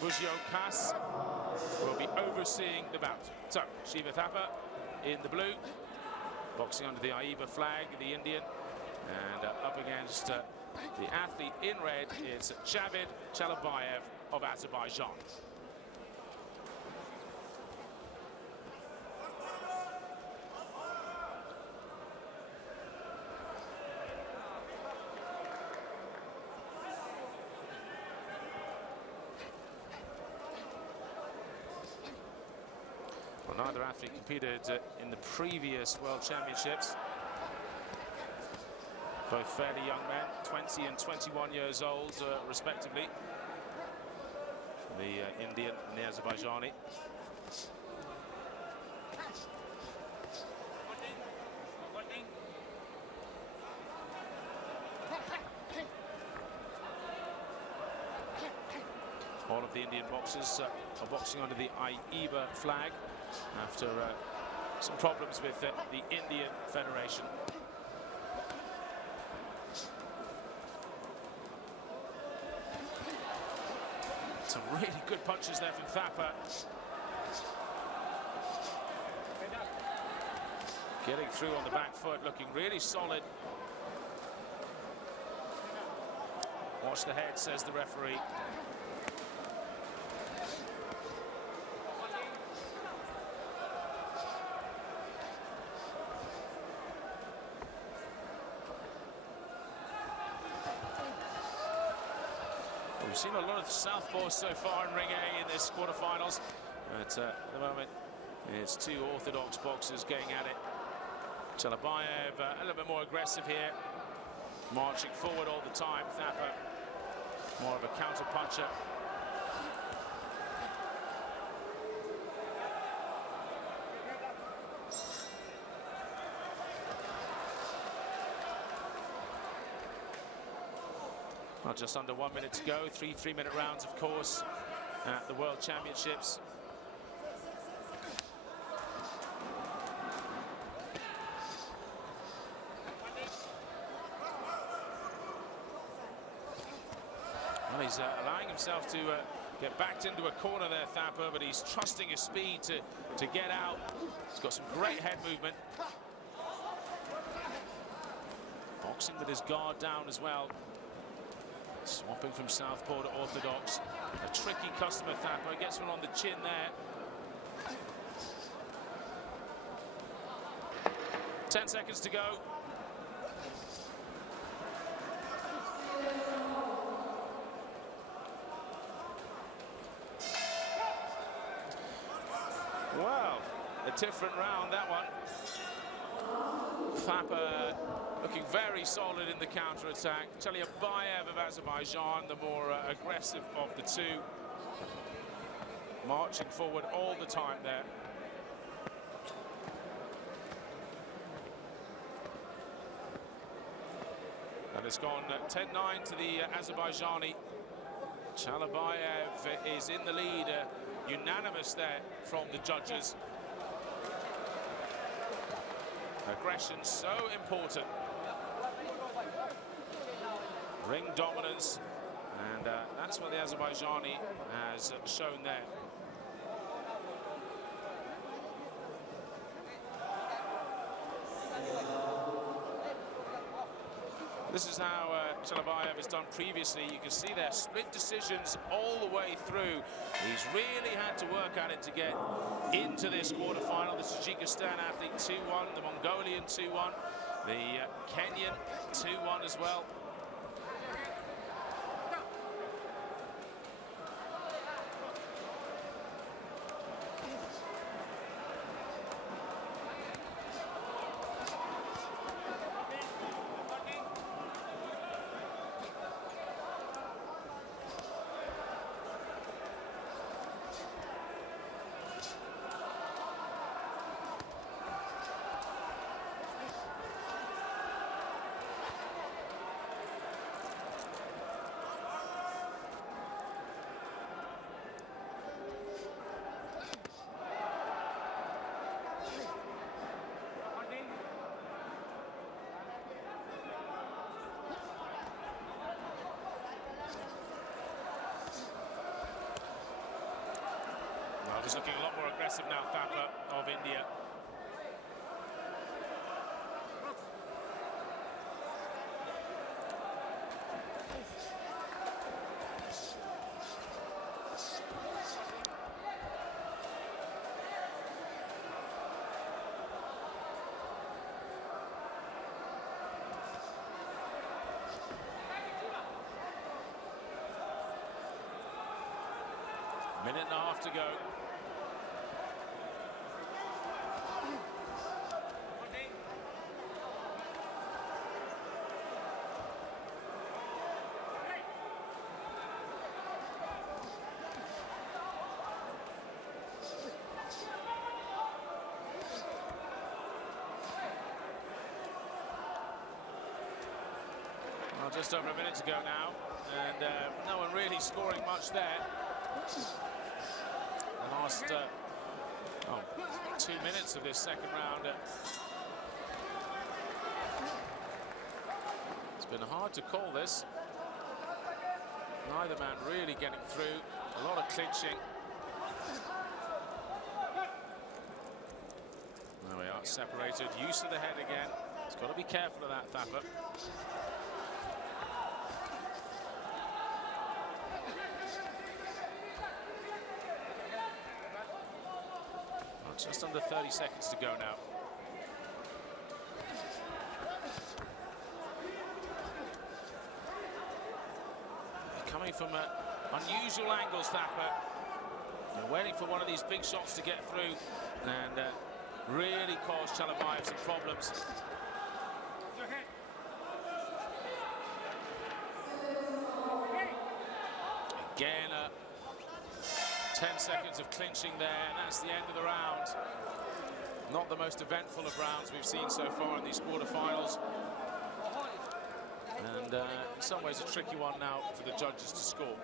Buziokas, who will be overseeing the bout. So, Shiva Thapa in the blue, boxing under the AIBA flag, the Indian, and up against the athlete in red is Javid Chalabayev of Azerbaijan. Well, neither athlete competed in the previous World Championships. Both fairly young men, 20 and 21 years old, respectively. The Indian and the Azerbaijani. All of the Indian boxers are boxing under the AIBA flag after some problems with the Indian Federation. Some really good punches there from Thapa. Getting through on the back foot, looking really solid. Watch the head, says the referee. We've seen a lot of southpaws so far in Ring A in this quarterfinals, but at the moment it's two orthodox boxers going at it. Chalabayev a little bit more aggressive here, marching forward all the time. Thapa more of a counter puncher. Well, just under 1 minute to go. Three 3-minute rounds, of course, at the World Championships. Well, he's allowing himself to get backed into a corner there, Thapa, but he's trusting his speed to get out. He's got some great head movement. Boxing with his guard down as well. Swapping from southpaw to orthodox. A tricky customer, Thapa. Gets one on the chin there. 10 seconds to go. Wow, a different round, that one. Thapa looking very solid in the counter-attack. Chalabayev of Azerbaijan, the more aggressive of the two. Marching forward all the time there. And it's gone 10-9 to the Azerbaijani. Chalabayev is in the lead, unanimous there from the judges. Aggression so important. Ring dominance, and that's what the Azerbaijani has shown there. This is how Chalabayev has done previously. You can see there, split decisions all the way through. He's really had to work at it to get into this quarterfinal. The Tajikistan athlete 2-1, the Mongolian 2-1, the Kenyan 2-1 as well. He's looking a lot more aggressive now, Thapa of India. Minute and a half to go. Well, just over a minute to go now, and no one really scoring much there. The last 2 minutes of this second round. It's been hard to call this. Neither man really getting through. A lot of clinching. There we are, separated. Use of the head again. He's got to be careful of that, Thapar. Just under 30 seconds to go now. Coming from unusual angles, Thapar. They're waiting for one of these big shots to get through and really cause Chalabayev some problems. Again, 10 seconds of clinching there, and that's the end of the round. Not the most eventful of rounds we've seen so far in these quarterfinals. And in some ways a tricky one now for the judges to score.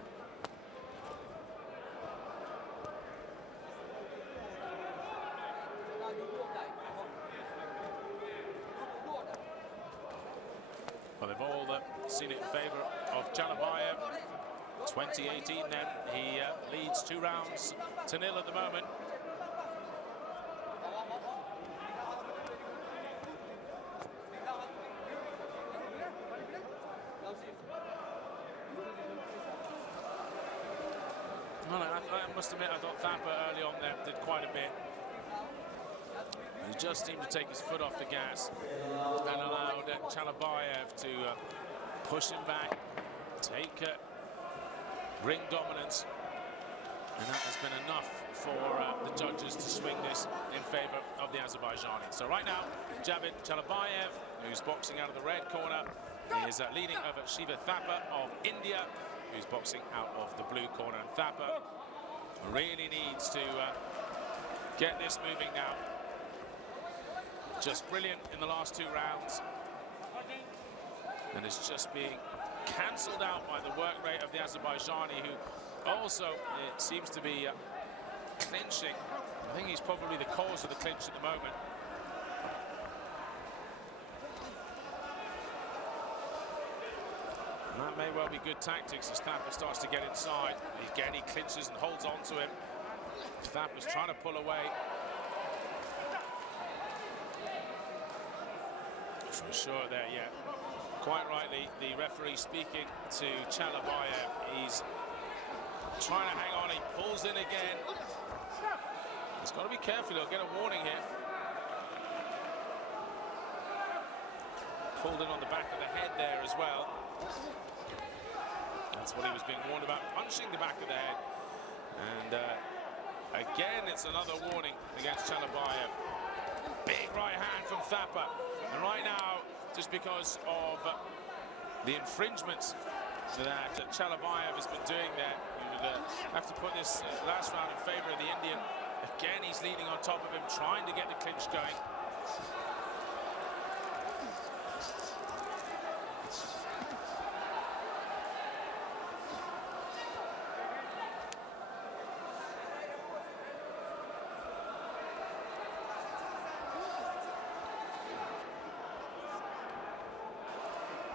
Well, they've all seen it in favour of Chalabayev. 2018 then, he leads 2 rounds to 0 at the moment. Well, I must admit, I thought Thapar early on there did quite a bit. He just seemed to take his foot off the gas and allowed Chalabayev to push him back, take ring dominance, and that has been enough for the judges to swing this in favour of the Azerbaijani. So right now, Javid Chalabayev, who's boxing out of the red corner, is leading over Shiva Thapar of India, who's boxing out of the blue corner. And Thapar really needs to get this moving now. Just brilliant in the last 2 rounds, and it's just being cancelled out by the work rate of the Azerbaijani, who also seems to be clinching. I think he's probably the cause of the clinch at the moment. And that may well be good tactics as Thapar starts to get inside. Again, he clinches and holds on to him. Thapar's trying to pull away. For sure there, yeah. Quite rightly, the referee speaking to Chalabayev. He's trying to hang on. He pulls in again. He's got to be careful. He'll get a warning here. Pulled in on the back of the head there as well. That's what he was being warned about, punching the back of the head. And again, it's another warning against Chalabayev. Big right hand from Thapar. And right now, just because of the infringements that Chalabayev has been doing there, you would have to put this last round in favour of the Indian. Again, he's leaning on top of him, trying to get the clinch going.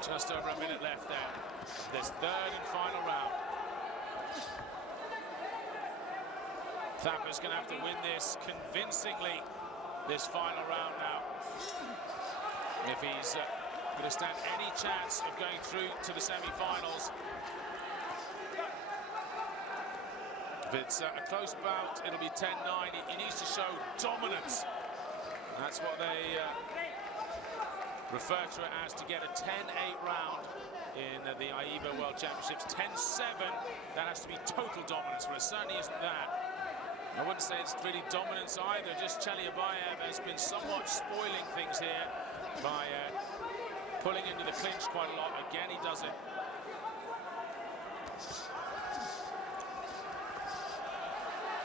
Just over a minute left there. This 3rd and final round. Thapar's going to have to win this convincingly, this final round now, if he's going to stand any chance of going through to the semi-finals. If it's a close bout, it'll be 10-9. He needs to show dominance. That's what they refer to it as, to get a 10-8 round in the AIBA World Championships. 10-7, that has to be total dominance, but it certainly isn't that. I wouldn't say it's really dominance either, just Chalabayev has been somewhat spoiling things here by pulling into the clinch quite a lot. Again, he does it.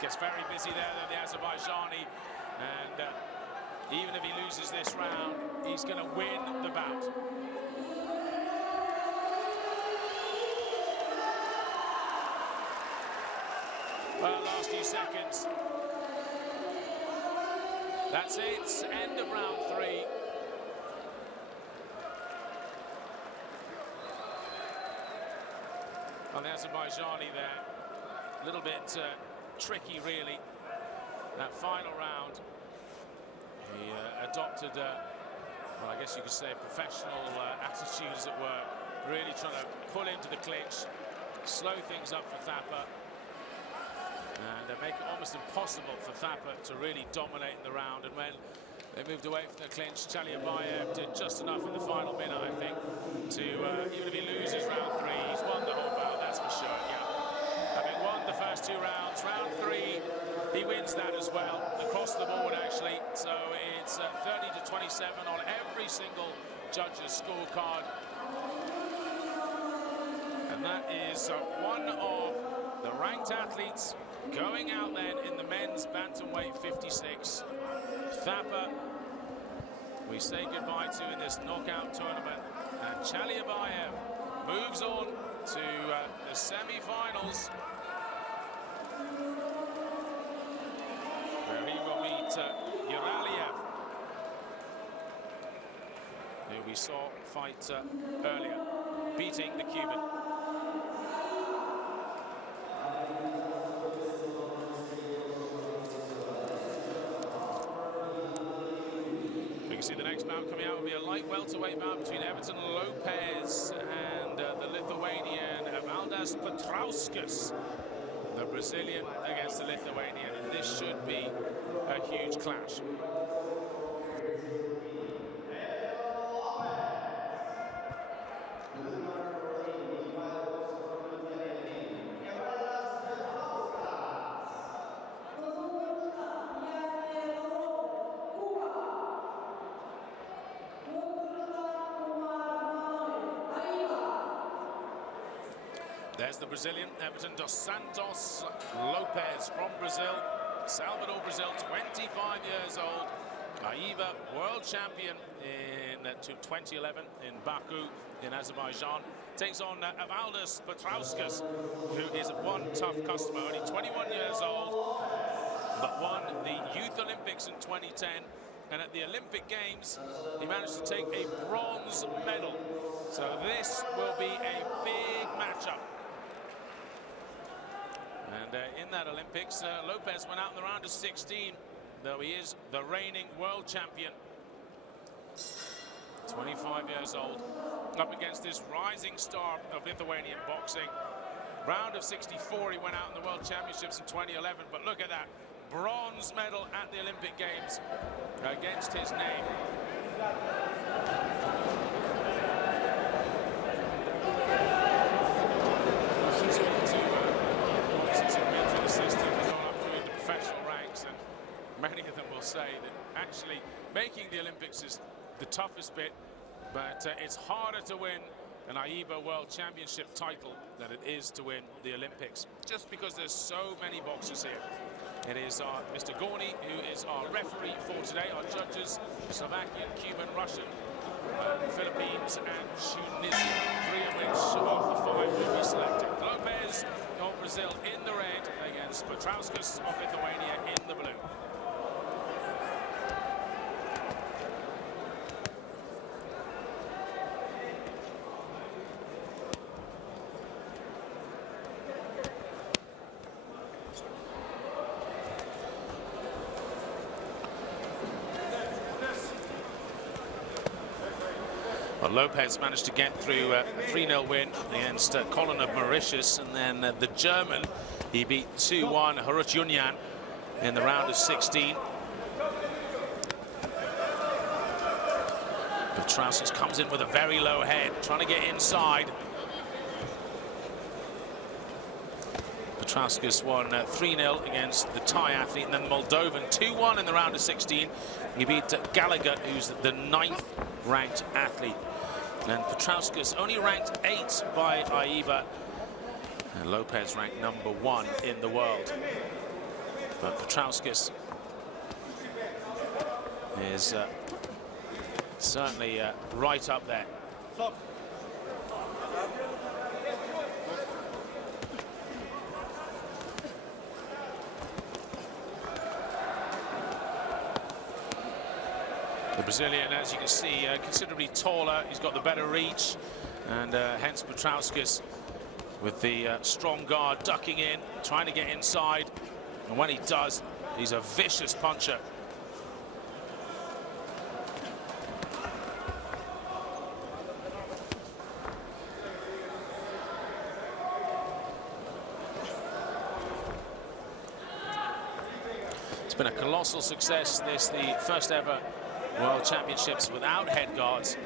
Gets very busy there, though, the Azerbaijani, and even if he loses this round, he's going to win the bout. Well, last few seconds. That's it. End of round 3. Well, the Azerbaijani there a little bit tricky, really. That final round, he adopted, well, I guess you could say a professional attitude, as it were, really trying to pull into the clinch, slow things up for Thapa, and make it almost impossible for Thapa to really dominate in the round. And when they moved away from the clinch, AIBA did just enough in the final minute, I think, to, even if he loses round 3, he's won the whole bout, that's for sure, yeah. Having won the first 2 rounds, round 3, he wins that as well, across the board, actually. So it's 30-27 on every single judge's scorecard. And that is one of the ranked athletes going out then in the men's bantamweight 56. Thapa, we say goodbye to in this knockout tournament. And AIBA moves on to the semi-finals, where he will meet Uraliev, who we saw fight earlier, beating the Cuban. See the next bout coming out will be a light welterweight bout between Everton Lopez and the Lithuanian Valdas Petrauskas, the Brazilian against the Lithuanian, and this should be a huge clash. There's the Brazilian, Everton dos Santos Lopez from Brazil. Salvador, Brazil, 25 years old. AIBA world champion in 2011 in Baku in Azerbaijan. Takes on Valdas Petrauskas, who is one tough customer, only 21 years old, but won the Youth Olympics in 2010. And at the Olympic Games, he managed to take a bronze medal. So this will be a big matchup. And in that Olympics, Lopez went out in the round of 16, though he is the reigning world champion. 25 years old, up against this rising star of Lithuanian boxing. Round of 64, he went out in the World Championships in 2011, but look at that. Bronze medal at the Olympic Games against his name. Many of them will say that actually making the Olympics is the toughest bit, but it's harder to win an AIBA World Championship title than it is to win the Olympics, just because there's so many boxers here. It is Mr. Gorny, who is our referee for today. Our judges, Slovakian, Cuban, Russian, Philippines and Tunisia, 3 of which of the 5 will be selected. Lopez of Brazil in the red against Petrauskas of Lithuania in the blue. Well, Lopez managed to get through a 3-0 win against Colin of Mauritius, and then the German, he beat 2-1 Harutyunyan in the round of 16. Petrauskas comes in with a very low head, trying to get inside. Petrauskas won 3-0 against the Thai athlete, and then the Moldovan 2-1 in the round of 16. He beat Gallagher, who's the 9th ranked athlete. And Petrauskas only ranked 8 by AIBA, and Lopez ranked number 1 in the world. But Petrauskas is certainly right up there. The Brazilian, as you can see, considerably taller. He's got the better reach, and hence Petrauskas with the strong guard ducking in, trying to get inside. And when he does, he's a vicious puncher. It's been a colossal success, this, the first ever World Championships without head guards.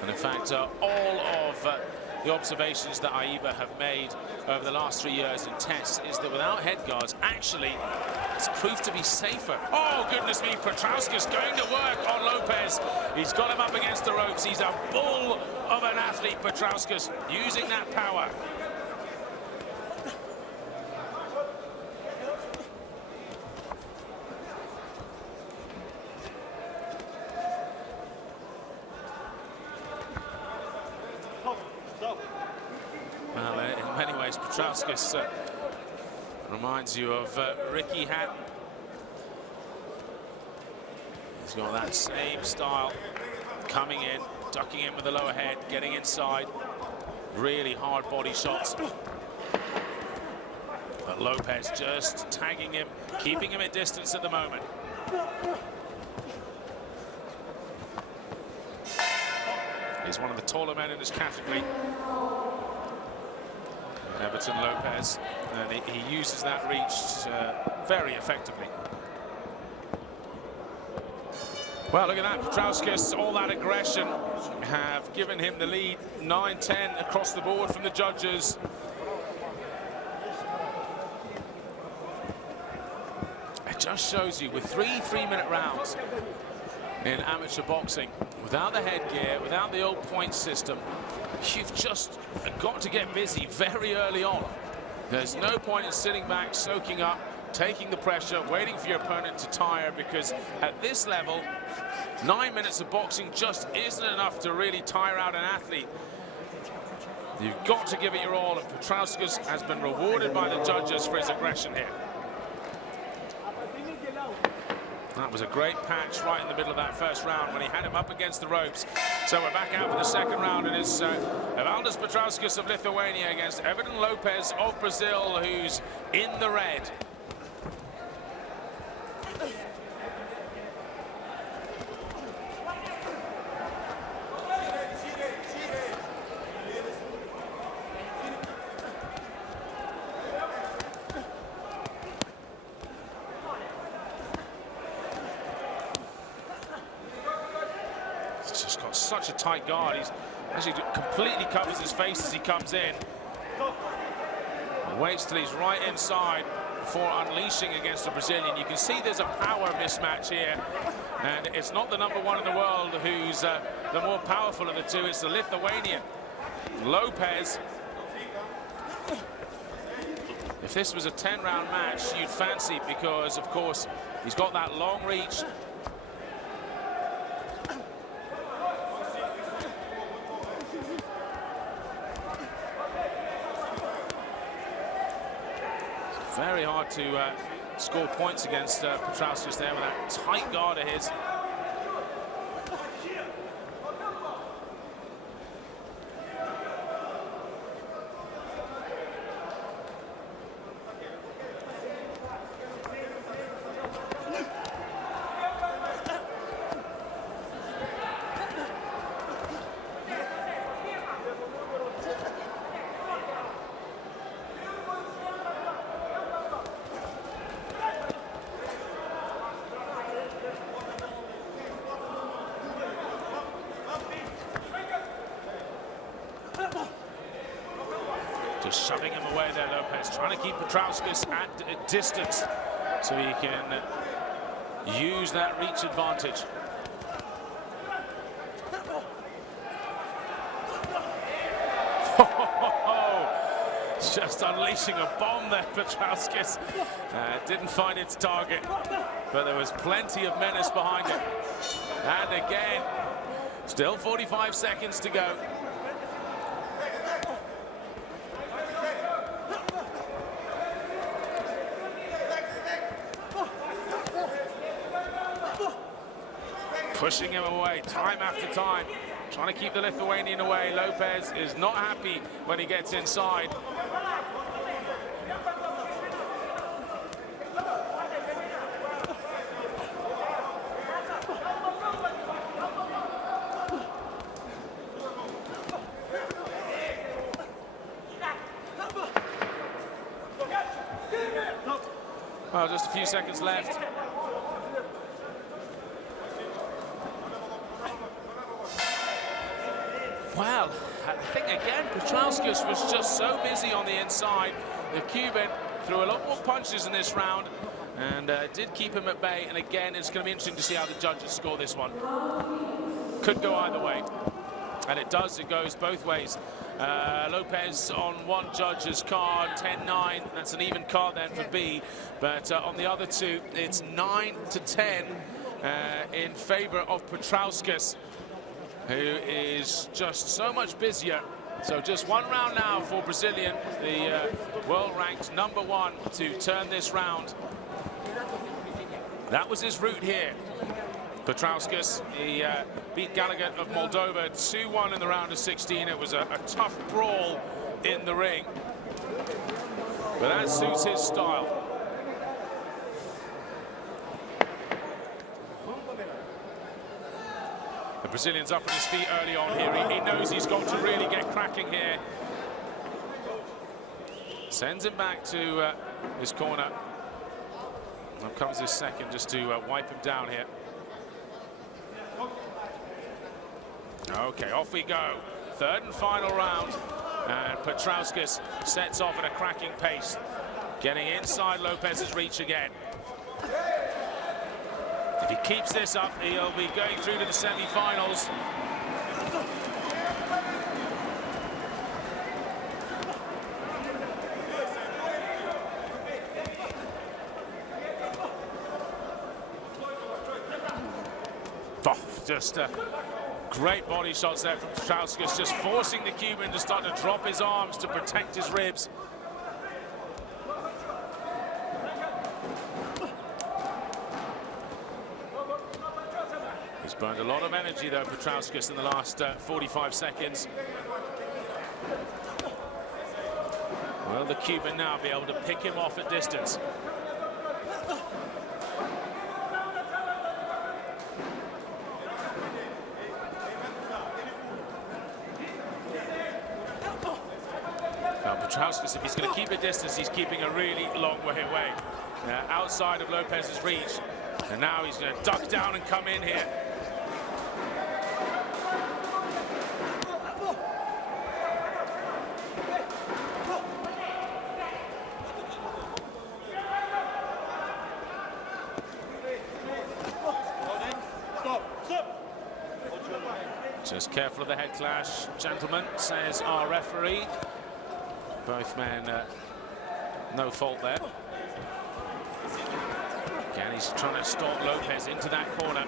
And in fact, all of the observations that AIBA have made over the last 3 years in tests is that without head guards, actually, it's proved to be safer. Oh, goodness me, Petrauskas going to work on Lopez. He's got him up against the ropes. He's a bull of an athlete, Petrauskas, using that power. Well, in many ways, Petrauskas reminds you of Ricky Hatton. He's got that same style, coming in, ducking in with the lower head, getting inside, really hard body shots. But Lopez just tagging him, keeping him at distance at the moment. He's one of the taller men in this category, Everton Lopez, and he uses that reach very effectively. Well, look at that, Petrauskas, all that aggression have given him the lead, 9-10 across the board from the judges. It just shows you, with three three-minute rounds in amateur boxing, without the headgear, without the old point system, you've just got to get busy very early on. There's no point in sitting back, soaking up, taking the pressure, waiting for your opponent to tire, because at this level, 9 minutes of boxing just isn't enough to really tire out an athlete. You've got to give it your all, and Petrauskas has been rewarded by the judges for his aggression here. That was a great patch right in the middle of that first round when he had him up against the ropes. So we're back out for the second round, and it's Evaldas Petrauskas of Lithuania against Everton Lopez of Brazil, who's in the red. Just got such a tight guard. He's actually completely covers his face as he comes in. He waits till he's right inside before unleashing against the Brazilian. You can see there's a power mismatch here, and it's not the #1 in the world who's the more powerful of the two. It's the Lithuanian. Lopez. If this was a 10-round match, you'd fancy, because of course he's got that long reach. Very hard to score points against Petrauskas there with that tight guard of his. Just shoving him away there, Lopez, trying to keep Petrauskas at a distance so he can use that reach advantage. Just unleashing a bomb there, Petrauskas. Didn't find its target, but there was plenty of menace behind it. And again, still 45 seconds to go. Pushing him away time after time. trying to keep the Lithuanian away. Lopez is not happy when he gets inside. Well, just a few seconds left. Well, I think again, Petrauskas was just so busy on the inside. The Cuban threw a lot more punches in this round and did keep him at bay. And again, it's going to be interesting to see how the judges score this one. Could go either way. And it does, it goes both ways. Lopez on one judge's card, 10-9. That's an even card then for B. But on the other two, it's 9-10 in favor of Petrauskas, who is just so much busier. So just one round now for Brazilian, the world-ranked #1, to turn this round. That was his route here. Petrauskas, he beat Gallagher of Moldova 2-1 in the round of 16. It was a tough brawl in the ring, but that suits his style. The Brazilian's up on his feet early on here. He knows he's got to really get cracking here. Sends him back to his corner. Now comes his second just to wipe him down here. Okay, off we go. Third and final round. And Petrauskas sets off at a cracking pace, getting inside Lopez's reach again. If he keeps this up, he'll be going through to the semi-finals. Oh, just great body shots there from Petrauskas, just forcing the Cuban to start to drop his arms to protect his ribs. He's burned a lot of energy though, Petrauskas, in the last 45 seconds. Will the Cuban now be able to pick him off at distance? Petrauskas, if he's going to keep a distance, he's keeping a really long way away, outside of Lopez's reach. And now he's going to duck down and come in here. Just careful of the head clash, gentlemen, says our referee. Both men, no fault there. Again, he's trying to stalk Lopez into that corner.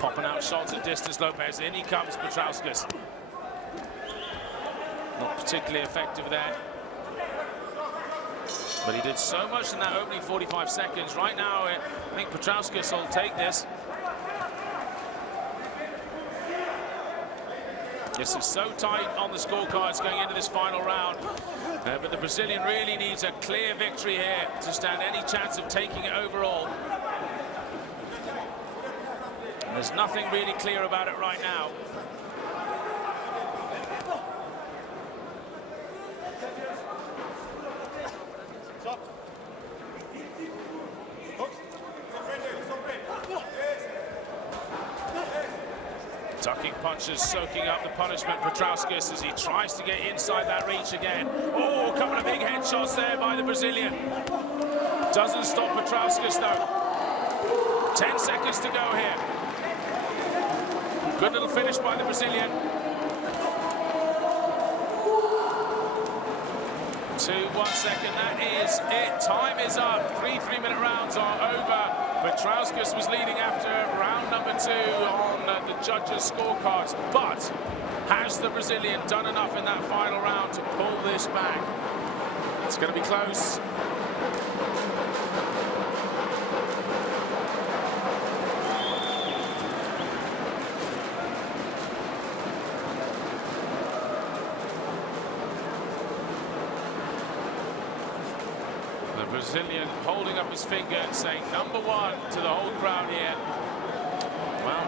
Popping out shots at distance, Lopez. In he comes, Petrauskas. Not particularly effective there. But he did so much in that opening 45 seconds. Right now, I think Petrauskas will take this. This is so tight on the scorecards going into this final round. But the Brazilian really needs a clear victory here to stand any chance of taking it overall. And there's nothing really clear about it right now. Ducking punches, soaking up the punishment. Petrauskas as he tries to get inside that reach again. Oh, a couple of big headshots there by the Brazilian. Doesn't stop Petrauskas though. 10 seconds to go here. Good little finish by the Brazilian. 1 second, that is it. Time is up. 3 3-minute rounds are over. Petrauskas was leading after round number 2 on the judges' scorecards, but has the Brazilian done enough in that final round to pull this back? It's going to be close. Brazilian holding up his finger and saying #1 to the whole crowd here. Well,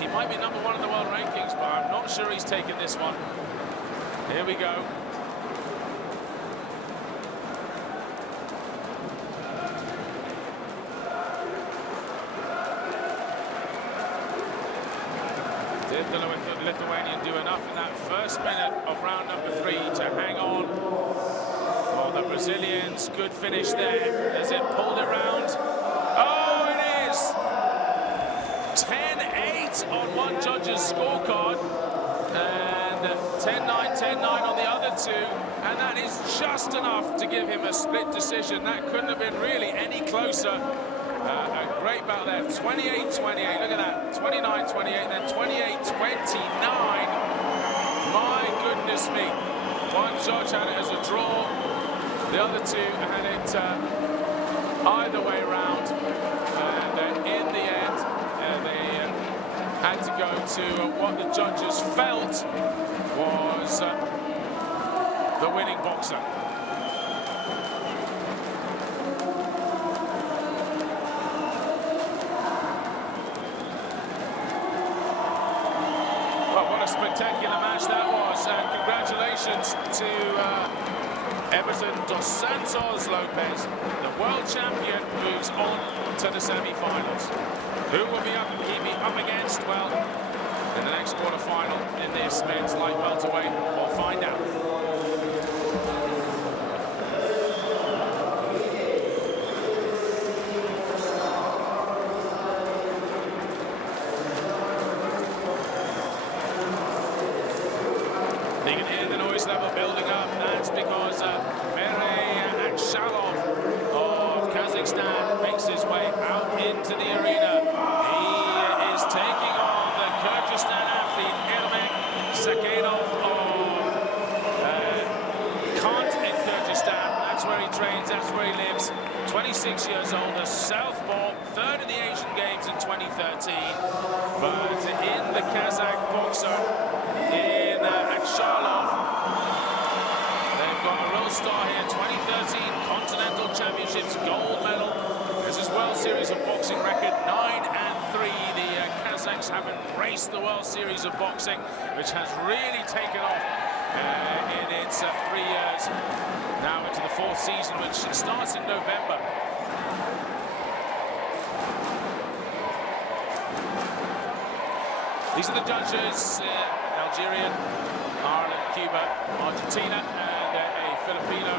he might be #1 in the world rankings, but I'm not sure he's taken this one. Here we go. Did the Lithuanian do enough in that first minute of round number 3 to hang on? Well, the Brazilians, good finish there. Has it pulled it round? Oh, it is! 10-8 on one judge's scorecard. And 10-9, 10-9 on the other two. And that is just enough to give him a split decision. That couldn't have been really any closer. A great battle there, 28-28, look at that, 29-28, then 28-29. My goodness me. One judge had it as a draw, the other two had it either way round. And in the end, they had to go to what the judges felt was the winning boxer. Spectacular match that was, and congratulations to Everton dos Santos Lopez. The world champion moves on to the semi-finals. Who will he be up against? Well, in the next quarter-final in this men's light welterweight, we'll find out. You can hear the noise level building up. That's because of Kazakhstan makes his way out into the arena. He is taking on the Kyrgyzstan athlete Ermek Sakhanov of Kant in Kyrgyzstan. That's where he trains, that's where he lives. 26 years old, a southpaw, third in the Asian Games in 2013. But in the Kazakh boxer, in Akshalov, they've got a real star here. 2013 Continental Championships gold medal. This is World Series of Boxing record 9-3. The Kazakhs have embraced the World Series of Boxing, which has really taken off in its 3 years. Now into the 4th season, which starts in November. These are the judges. Algerian, Ireland, Cuba, Argentina, and a Filipino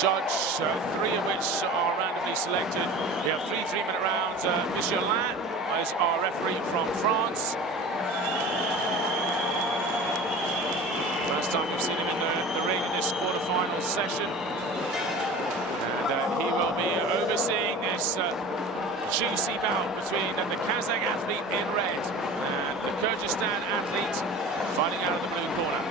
judge, 3 of which are randomly selected. We have 3 3-minute rounds. Michelin is our referee from France. First time we've seen him in the ring in this quarter-final session. And he will be overseeing this juicy bout between the Kazakh athlete in red and the Kyrgyzstan athlete fighting out of the blue corner.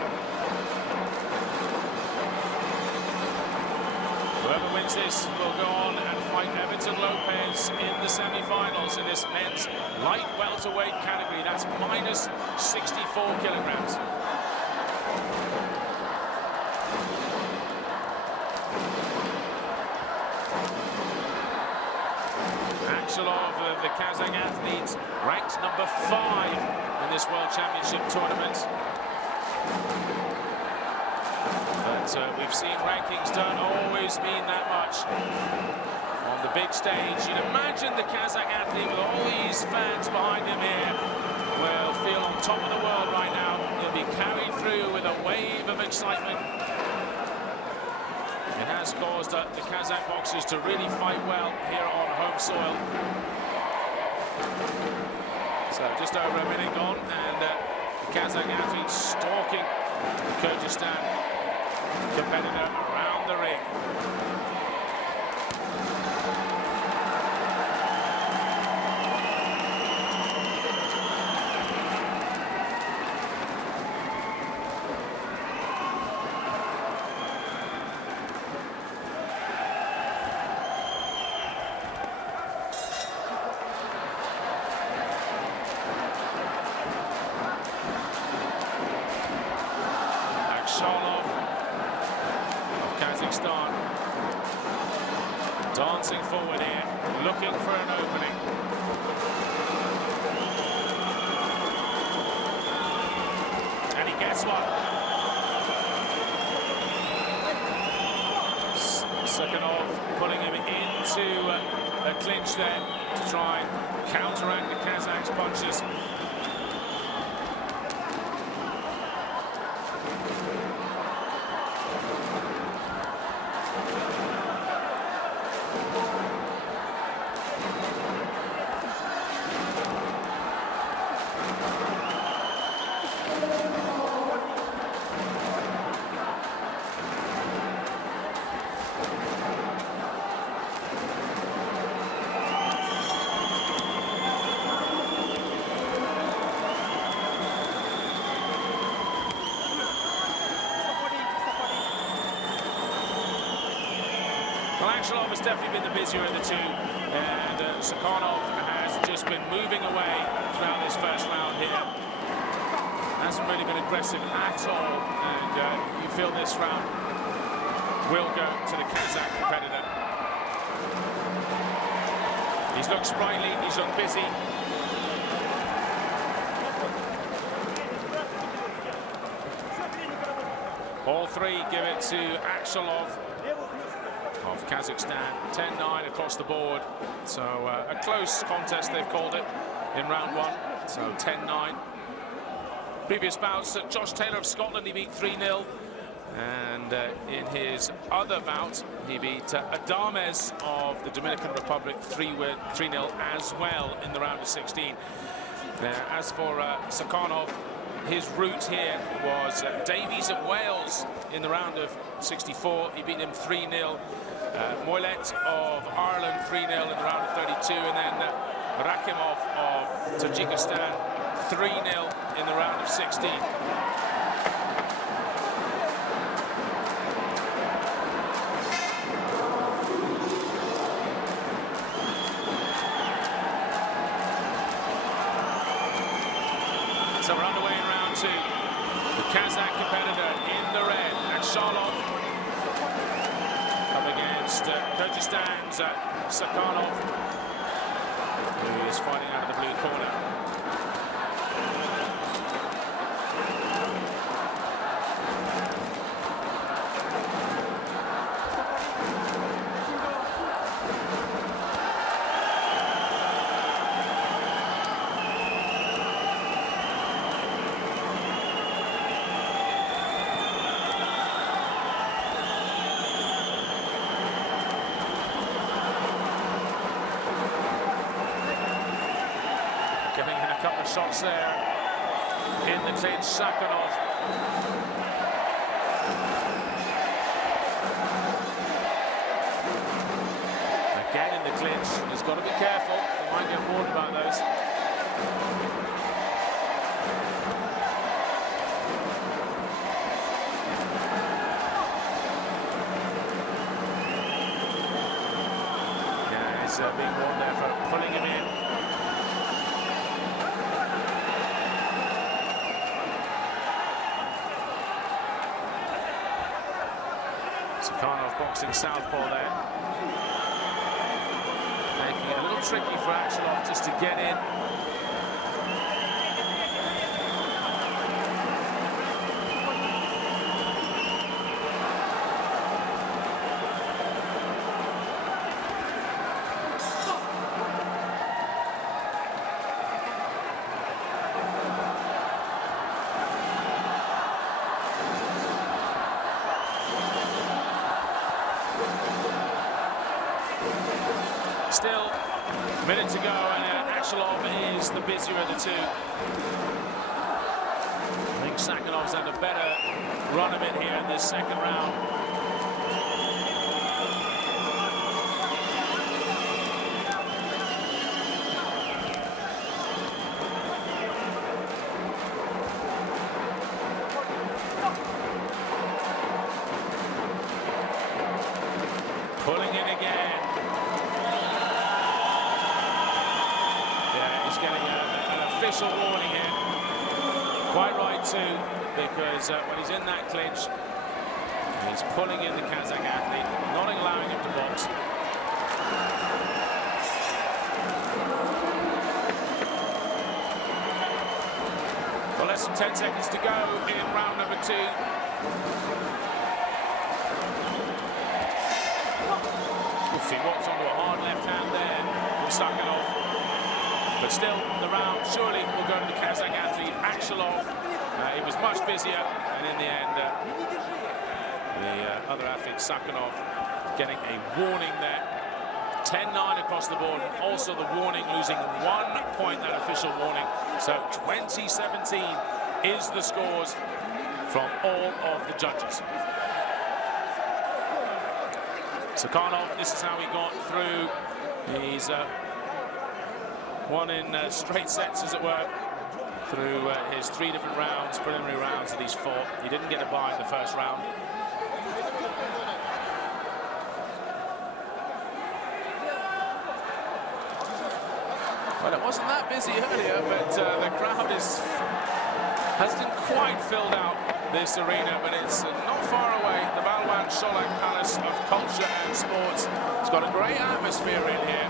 Whoever wins this will go on and fight Everton Lopez in the semi-finals in this men's light welterweight category. That's minus 64 kilograms. Of the Kazakh athletes, ranked number 5 in this World Championship tournament. But we've seen rankings don't always mean that much on the big stage. You'd imagine the Kazakh athlete with all these fans behind him here will feel on top of the world right now. He'll be carried through with a wave of excitement. It has caused the Kazakh boxers to really fight well here on home soil. So just over a minute gone, and the Kazakh athletes stalking the Kyrgyzstan competitor around the ring. Kazakhstan. Dancing forward here, looking for an opening. And he gets one. Sakhanov pulling him into a clinch there to try and counteract the Kazakh's punches. Well, has definitely been the busier of the two, and Sakhanov has just been moving away throughout this first round here. Hasn't really been aggressive at all, and you feel this round will go to the Kazakh competitor. He's looked sprightly, he's looked busy. All three give it to Akselov of Kazakhstan. 10-9 across the board. So a close contest, they've called it, in round one. So 10-9. Previous bouts, Josh Taylor of Scotland, he beat 3-0. And in his other bout, he beat Adames of the Dominican Republic 3-0 as well in the round of 16. As for Sakhanov, his route here was Davies of Wales in the round of 64. He beat him 3-0. Moylet of Ireland 3-0 in the round of 32, and then Rakhimov of Tajikistan 3-0 in the round of 16. So we're underway in round two. The Kazakh competitor in the red, Akselov, up against Kyrgyzstan's Sakhanov, who is fighting out of the blue corner. Getting in a couple of shots there in the clinch, Sakhanov. Again in the clinch, he's got to be careful, he might get bored about those. Yeah, he's being warned there for pulling him in. Sakhanov boxing southpaw there. Making it a little tricky for Akselov just to get in. Still a minute to go, and Akselov is the busier of the two. I think Sakhanov's had a better run of it here in this second round. Pulling in again. Getting an official warning here. Quite right too, because when he's in that clinch, he's pulling in the Kazakh athlete, not allowing him to box. Less than 10 seconds to go in round number 2. Oof, he walks onto a hard left hand there from Sakhanov. But still, the round surely will go to the Kazakh athlete, Akshalov. He was much busier, and in the end, the other athlete, Sakhanov, getting a warning there. 10-9 across the board. Also the warning, losing 1 point, that official warning. So 20-17 is the scores from all of the judges. Sakhanov, this is how he got through. He's won in straight sets, as it were, through his 3 different rounds, preliminary rounds that he's fought. He didn't get a bye in the first round. Well, it wasn't that busy earlier, but the crowd hasn't quite filled out this arena, but it's not far away. The Balwan Sholak Palace of Culture and Sports. It's got a great atmosphere in here.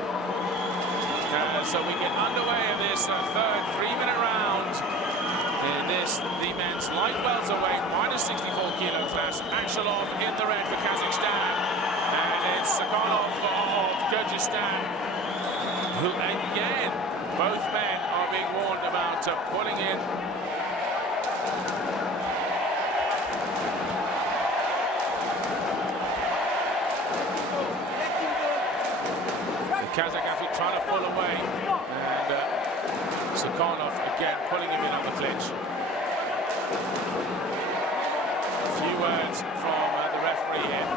So we get underway in this third 3-minute round. In this, the men's light welterweight, minus 64 kilo class. Akshalov in the red for Kazakhstan. And it's Sakhanov of Kyrgyzstan, who again, both men are being warned about pulling in. The Kazakh athlete trying to pull away, and Sakhanov again pulling him in on the clinch. A few words from the referee here.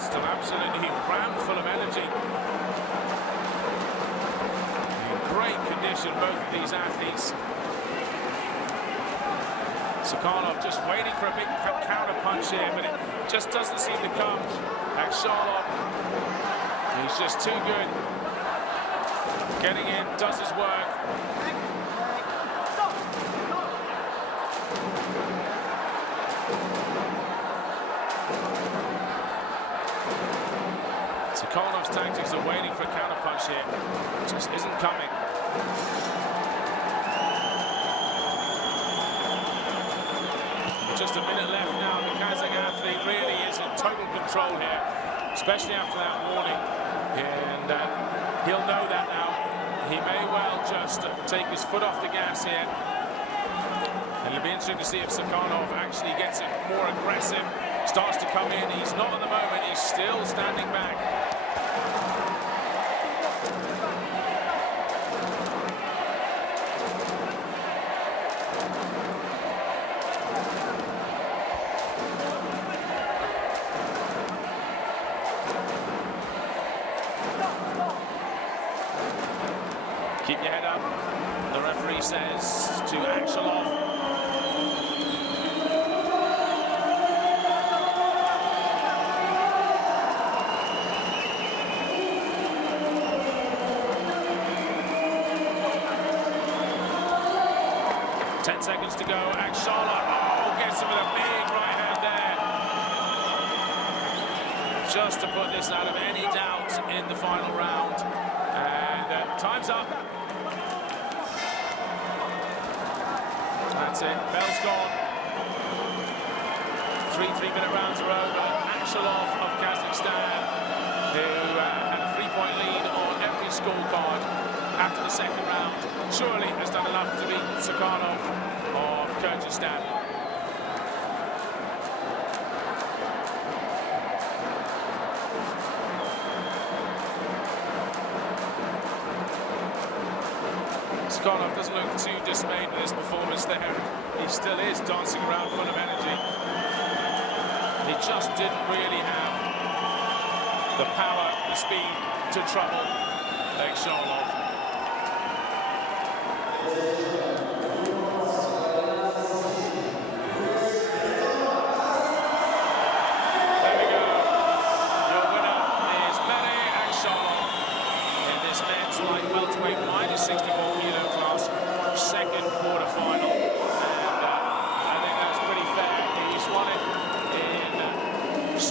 Still absolutely rammed full of energy. In great condition, both of these athletes. Sakhanov just waiting for a big counter punch here, but it just doesn't seem to come. Akshalov, he's just too good. Getting in, does his work. Sakhanov's tactics are waiting for a counter punch here. It just isn't coming. With just a minute left now, the Kazakh athlete really is in total control here, especially after that warning. And he'll know that now. He may well just take his foot off the gas here. And it'll be interesting to see if Sakhanov actually gets it more aggressive, starts to come in. He's not at the moment, he's still standing back. Keep your head up, the referee says to Akshalov. 10 seconds to go. Akshalov gets him with a big right hand there. Just to put this out of any doubt in the final round. And time's up. That's it. Bell's gone. 3 3-minute rounds are over. Akshalov of Kazakhstan, who had a 3-point lead on every scorecard after the second round, surely has done enough to beat Sakhanov of Kyrgyzstan. Sakhanov doesn't look too dismayed with his performance there. He still is dancing around full of energy. He just didn't really have the power, the speed to trouble Akshalov.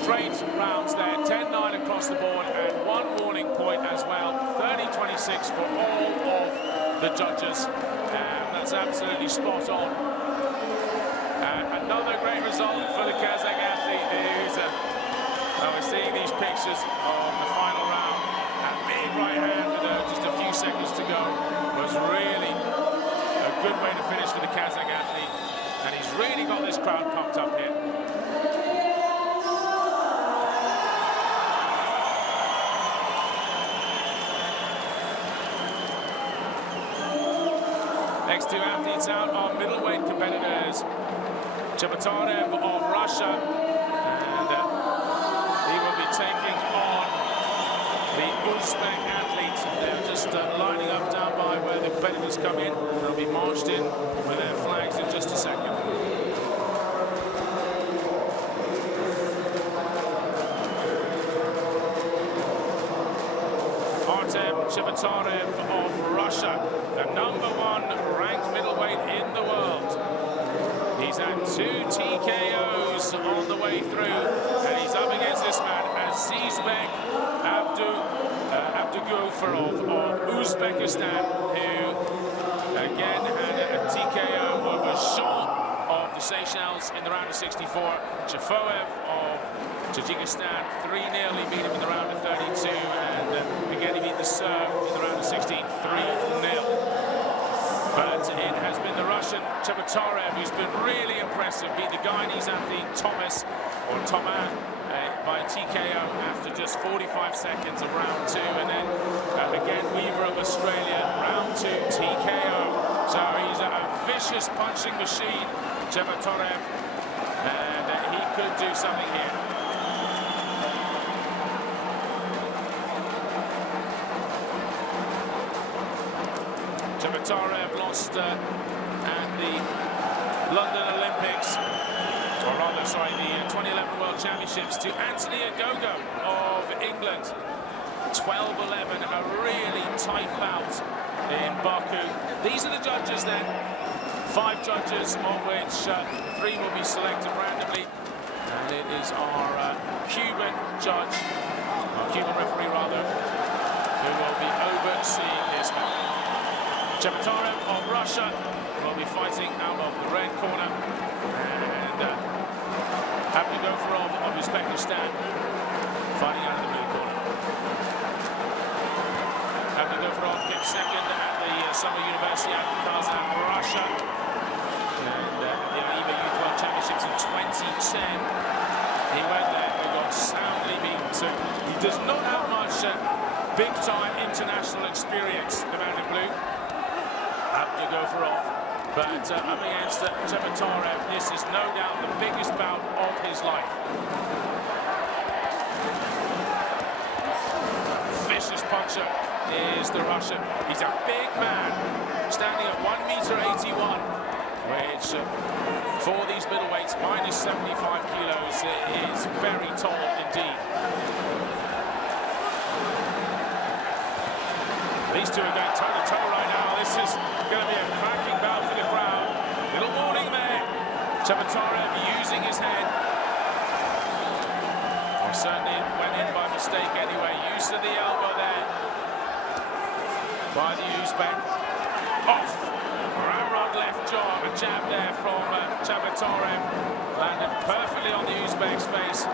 great rounds there, 10-9 across the board, and one warning point as well, 30-26 for all of the judges, and that's absolutely spot on. And another great result for the Kazakh athlete who's, we're seeing these pictures of the final round, that big right hand with just a few seconds to go was really a good way to finish for the Kazakh athlete, and he's really got this crowd pumped up here. Next two athletes out are middleweight competitors. Chebotarev of Russia, and he will be taking on the Uzbek athlete. They're just lining up down by where the competitors come in. They'll be marched in with their flags in just a second. Chebotarev of Russia, the #1 ranked middleweight in the world. He's had 2 TKOs on the way through, and he's up against this man, Azizbek Abdugofarov of Uzbekistan, who again had a TKO over Jean of the Seychelles in the round of 64. Chafoev of Tajikistan 3-0, he beat him in the round of 32, and again he beat the Serb in the round of 16, 3-0. But it has been the Russian Chebotarev who's been really impressive, beat the Guyanese athlete Thomas by TKO after just 45 seconds of round 2, and then again Weaver of Australia, round 2 TKO. So he's a vicious punching machine, Chebotarev, and he could do something here. Chebotarev lost at the London Olympics, or rather, sorry, the 2011 World Championships to Anthony Ogogo of England. 12-11, a really tight bout in Baku. These are the judges then. 5 judges, of which 3 will be selected randomly. And it is our Cuban judge, or Cuban referee rather, who will be overseeing this match. Chebotarev of Russia will be fighting out of the red corner, and Abdugofarov of Uzbekistan fighting out of the blue corner. Abdugofarov came second at the Summer University at Kazan, Russia, and the AIBA Youth World Championships in 2010. He went there and got soundly beaten. So he does not have much big-time international experience, the man in blue. Abdugofarov, but up against Chebotarev, this is no doubt the biggest bout of his life. Vicious puncher is the Russian. He's a big man, standing at 1.81 m, which for these middleweights, minus 75 kilos, is very tall indeed. These two are going toe-to-toe right now. This is going to be a cracking bout for the crowd. Little warning there. Chebotarev using his head. Or certainly went in by mistake anyway. Use of the elbow there by the Uzbek. Off. Ramrod left jaw. A jab there from Chebotarev. Landed perfectly on the Uzbek's face.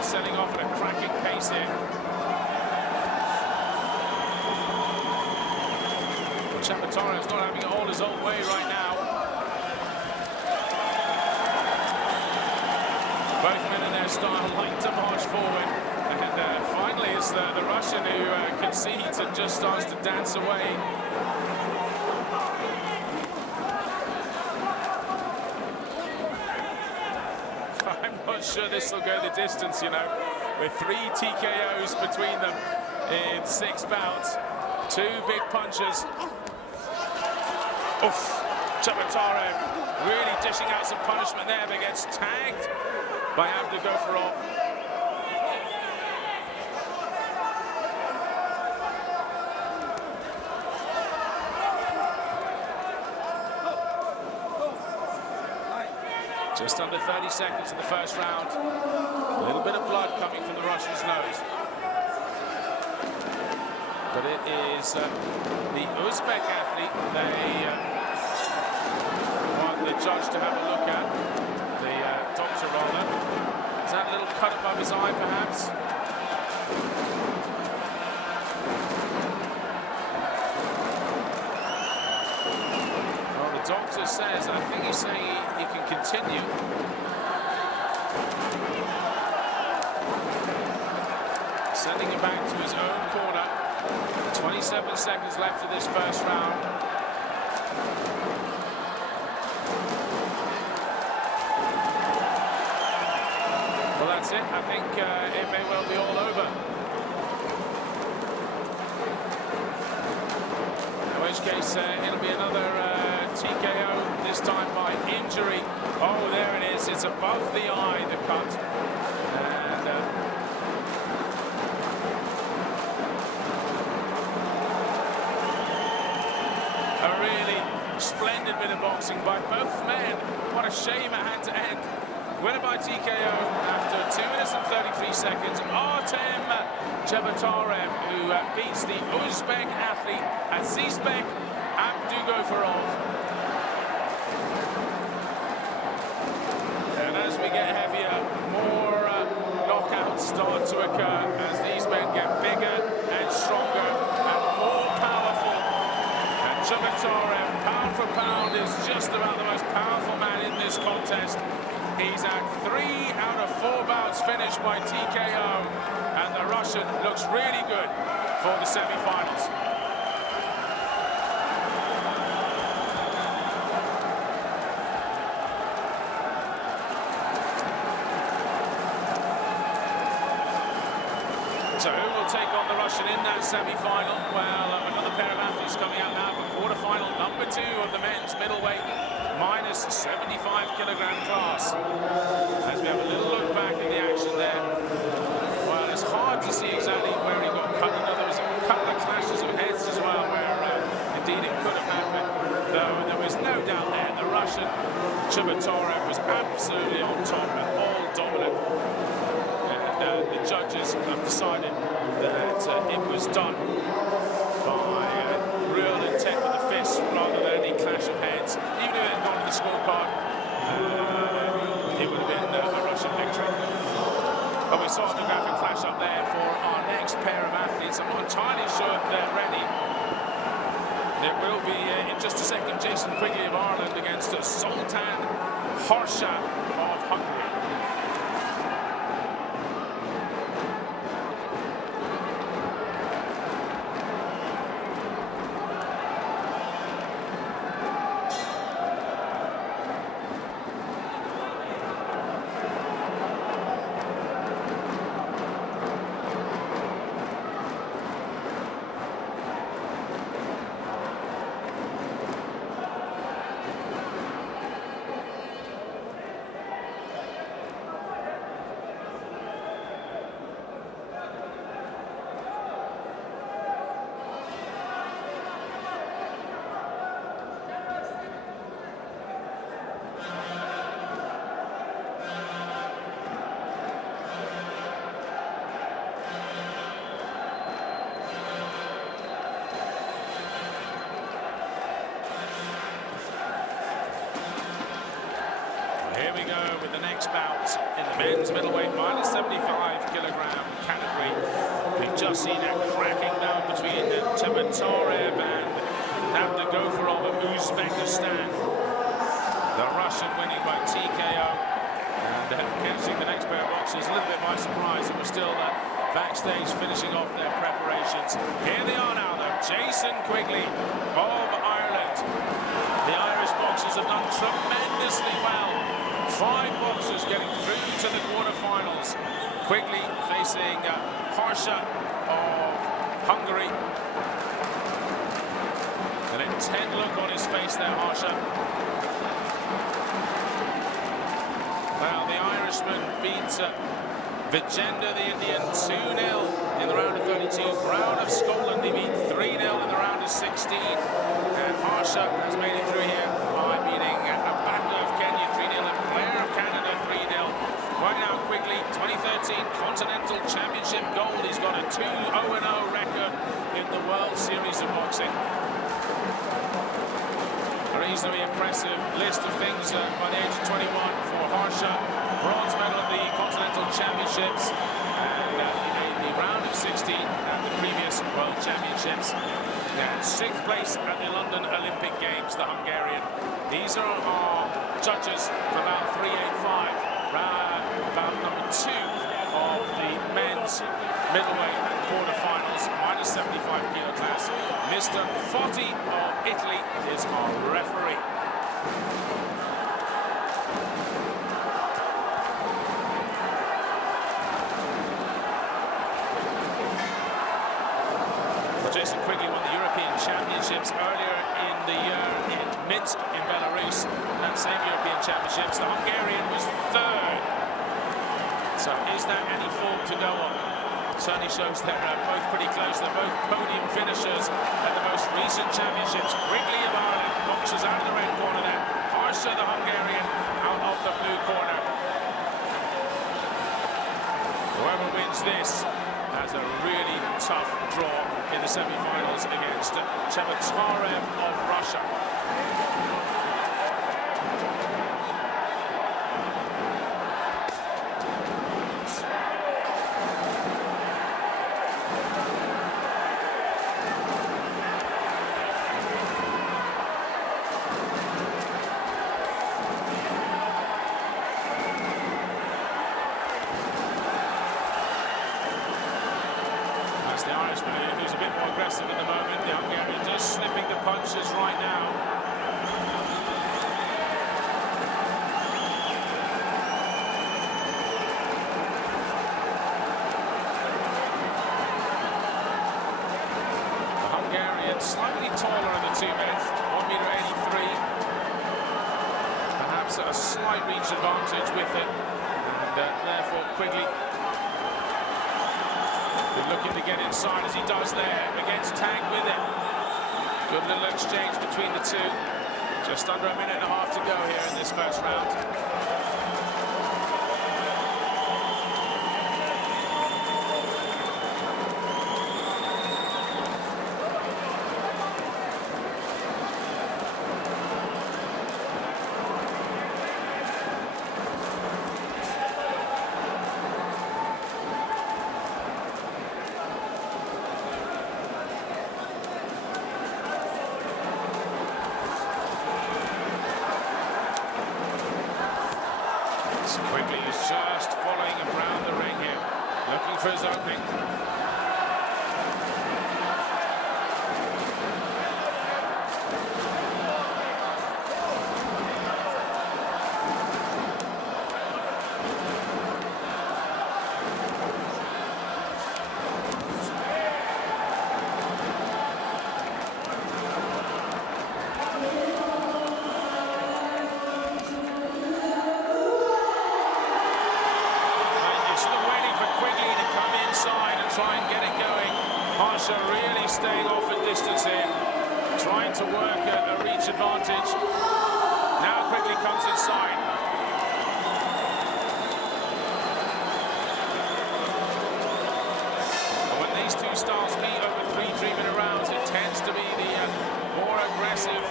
Setting off at a cracking pace here. Chebotarev's not having it all his own way right now. Both men in their style like to march forward. And finally it's the Russian who concedes and just starts to dance away. I'm not sure this will go the distance, you know, with 3 TKOs between them in 6 bouts. 2 big punches. Oof. Chebotarev really dishing out some punishment there, but gets tagged by Abdugofarov. Just under 30 seconds in the first round. A little bit of blood coming from the Russian's nose. But it is the Uzbek athlete they want the judge to have a look at. The doctor rather. Is that a little cut above his eye perhaps? Well, the doctor says, I think he's saying he can continue. Sending him back to his own corner. 27 seconds left of this first round. Well, that's it. I think it may well be all over. In which case, it'll be another TKO, this time by injury. Oh, there it is. It's above the eye, the cut. And a really splendid bit of boxing by both men. What a shame it had to end. Winner by TKO after 2 minutes and 33 seconds. Artem Chebatarev, who beats the Uzbek athlete Azizbek Abdugofarov. And as we get heavier, more knockouts start to occur as these men get bigger and stronger and more powerful. And Chebatarev, pound for pound, is just about the most powerful man in this contest. He's had 3 out of 4 bouts finished by TKO, and the Russian looks really good for the semi-finals. So who will take on the Russian in that semi-final? Well, another pair of athletes coming out now for quarter-final number 2 of the men's middleweight minus 75 kilogram class. As we have a little look back at the action there. Well, it's hard to see exactly where he got cut. I know there was a couple of clashes of heads as well where indeed it could have happened. Though there was no doubt there the Russian Chebatarev was absolutely on top and all dominant. The judges have decided that it was done by real intent with the fists rather than any clash of heads. Even if it had gone to the scorecard, it would have been a Russian victory. But we saw the graphic flash up there for our next pair of athletes. I'm not entirely sure if they're ready. It will be in just a second Jason Quigley of Ireland against Zoltan Harsha of Hungary. Here we go with the next bout in the men's middleweight minus 75 kilogram category. We've just seen a cracking bout between Chebatarev and Abdugofarov of Uzbekistan. The Russian winning by TKO. And catching the next pair of boxers a little bit by surprise. It was still backstage finishing off their preparations. Here they are now though. Jason Quigley of Ireland. The Irish boxers have done tremendously well. 5 boxers getting through to the quarterfinals. Quigley facing Harsha of Hungary. An intent look on his face there, Harsha. Well, the Irishman beat Vijender, the Indian, 2-0 in the round of 32. Brown of Scotland, he beat 3-0 in the round of 16. And Harsha has made it through here by beating Abanda of Kenya 3-0. And Blair of championship gold. He's got a 2-0-0 record in the World Series of Boxing. A reasonably impressive list of things by the age of 21 for Harsha. Bronze medal at the Continental Championships and in the round of 16 at the previous World Championships. And 6th place at the London Olympic Games, the Hungarian. These are our judges for about 385, about number 2 of the men's middleweight quarterfinals, minus 75 kilo class. Mr. Fotti of Italy is our referee. Jason quickly won the European Championships earlier in the year in Minsk in Belarus. That same European Championships, the Hungarian was 3rd. So is there any form to go on? Certainly shows they're both pretty close. They're both podium finishers at the most recent championships. Quigley of Ireland boxes out of the red corner there. Harsha, the Hungarian, out of the blue corner. Whoever wins this has a really tough draw in the semi-finals against Chevatarev of Russia. The Irishman, who's a bit more aggressive at the moment. The Hungarian just slipping the punches right now. The Hungarian slightly taller in the 2 minutes, 1 meter 83. Perhaps a slight reach advantage with it, and therefore Quigley looking to get inside as he does there against Tang with it. Good little exchange between the two. Just under 1.5 minutes to go here in this first round. Quigley is just following around the ring here, looking for his opening. Try and get it going. Harsha really staying off at distance here, trying to work a reach advantage. Now Quigley comes inside. And when these two styles meet over 3 3-minute rounds, it tends to be the more aggressive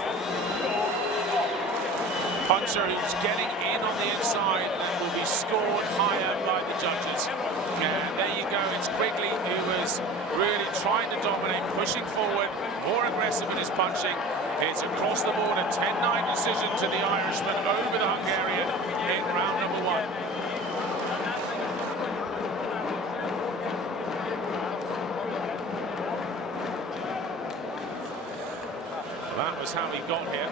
puncher who's getting in on the inside and will be scored higher by the judges. And there you go, it's Quigley who was really trying to dominate, pushing forward, more aggressive in his punching. It's across the board, a 10-9 decision to the Irishman over the Hungarian in round number 1. That was how we got here.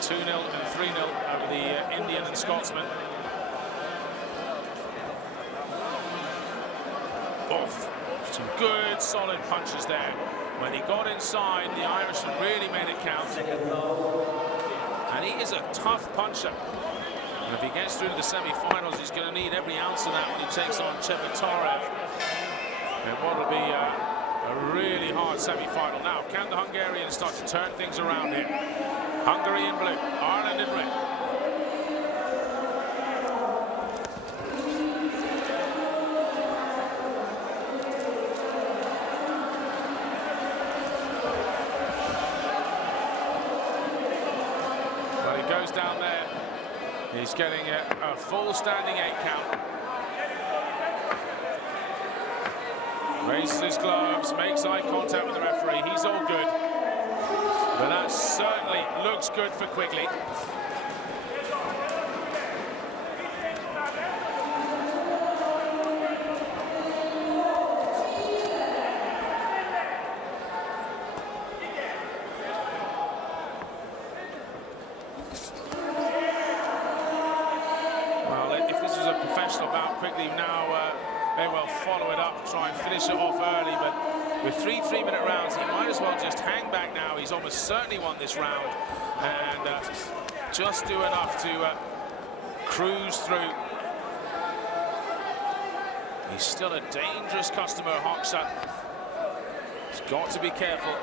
2-0 and 3-0 over the Indian and Scotsman. Off. Some good solid punches there. When he got inside, the Irishman really made it count. And he is a tough puncher. And if he gets through to the semi-finals, he's going to need every ounce of that when he takes on Chevatarev. And what will be a really hard semi-final. Now, can the Hungarians start to turn things around here? Hungary in blue, Ireland in red. down there. He's getting a full standing 8 count. Raises his gloves, makes eye contact with the referee. He's all good. But that certainly looks good for Quigley. Well, if this was a professional bout, Quigley now may well follow it up, try and finish it off early, but with 3 3-minute rounds, he might as well just hang back now. He's almost certainly won this round, and just do enough to cruise through. He's still a dangerous customer, Hoxha. He's got to be careful.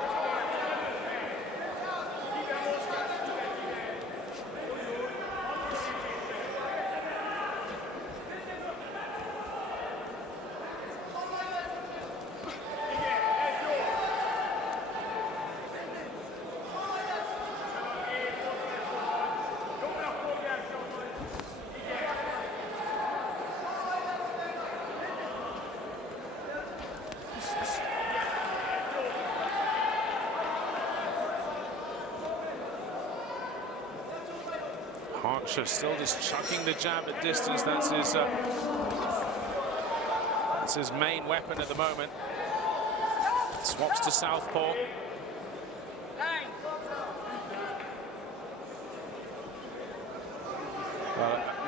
Hoxha still just chucking the jab at distance. That's his main weapon at the moment. Swaps to southpaw.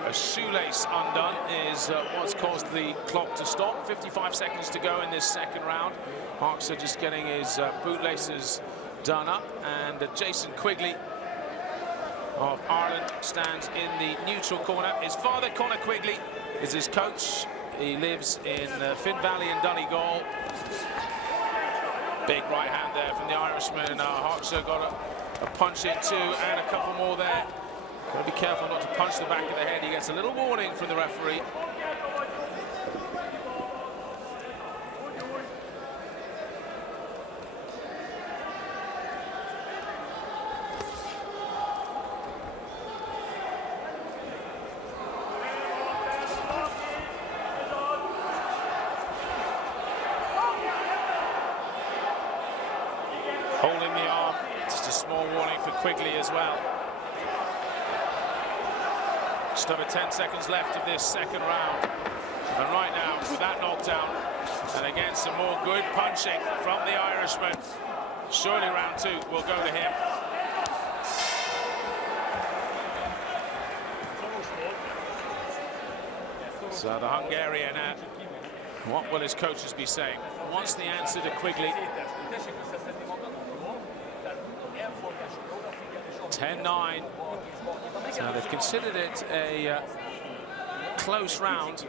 A shoelace undone is what's caused the clock to stop. 55 seconds to go in this second round. Hoxha just getting his bootlaces done up, and Jason Quigley of Ireland stands in the neutral corner. His father, Conor Quigley, is his coach. He lives in Finn Valley in Donegal. Big right hand there from the Irishman. Hoxha got a punch in too, and a couple more there. Got to be careful not to punch the back of the head. He gets a little warning from the referee. Holding the arm, just a small warning for Quigley as well. Just over 10 seconds left of this second round. And right now, with that knockdown, and again some more good punching from the Irishman, surely round 2 will go to him. So the Hungarian, what will his coaches be saying? Wants the answer to Quigley. 10-9. So they've considered it a close round.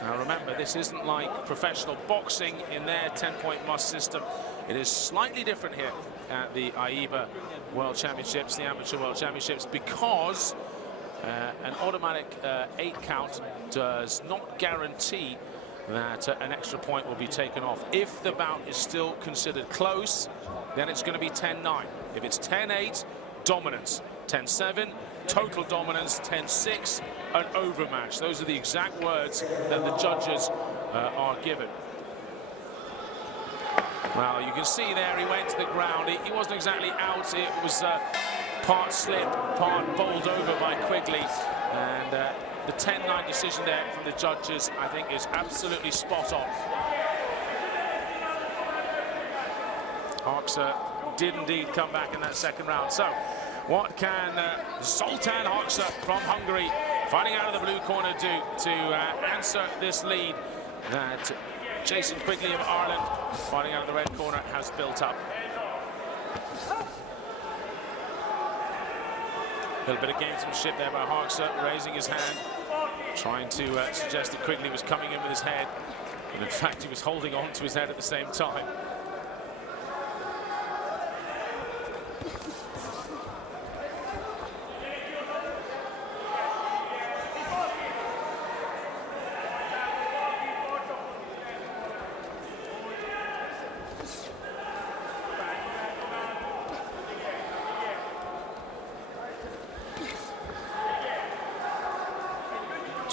Now remember, this isn't like professional boxing in their 10-point must system. It is slightly different here at the AIBA World Championships, the Amateur World Championships, because an automatic 8 count does not guarantee that an extra point will be taken off. If the bout is still considered close, then it's going to be 10-9. If it's 10-8, dominance. 10-7, total dominance. 10-6, an overmatch. Those are the exact words that the judges are given. Well, you can see there he went to the ground. He wasn't exactly out. It was part slip, part bowled over by Quigley. And the 10-9 decision there from the judges, I think, is absolutely spot on. Hoxha did indeed come back in that second round. So, what can Zoltan Hoxha from Hungary, fighting out of the blue corner, do to answer this lead that Jason Quigley of Ireland, fighting out of the red corner, has built up? A little bit of gamesmanship there by Hoxha, raising his hand, trying to suggest that Quigley was coming in with his head, but in fact he was holding on to his head at the same time.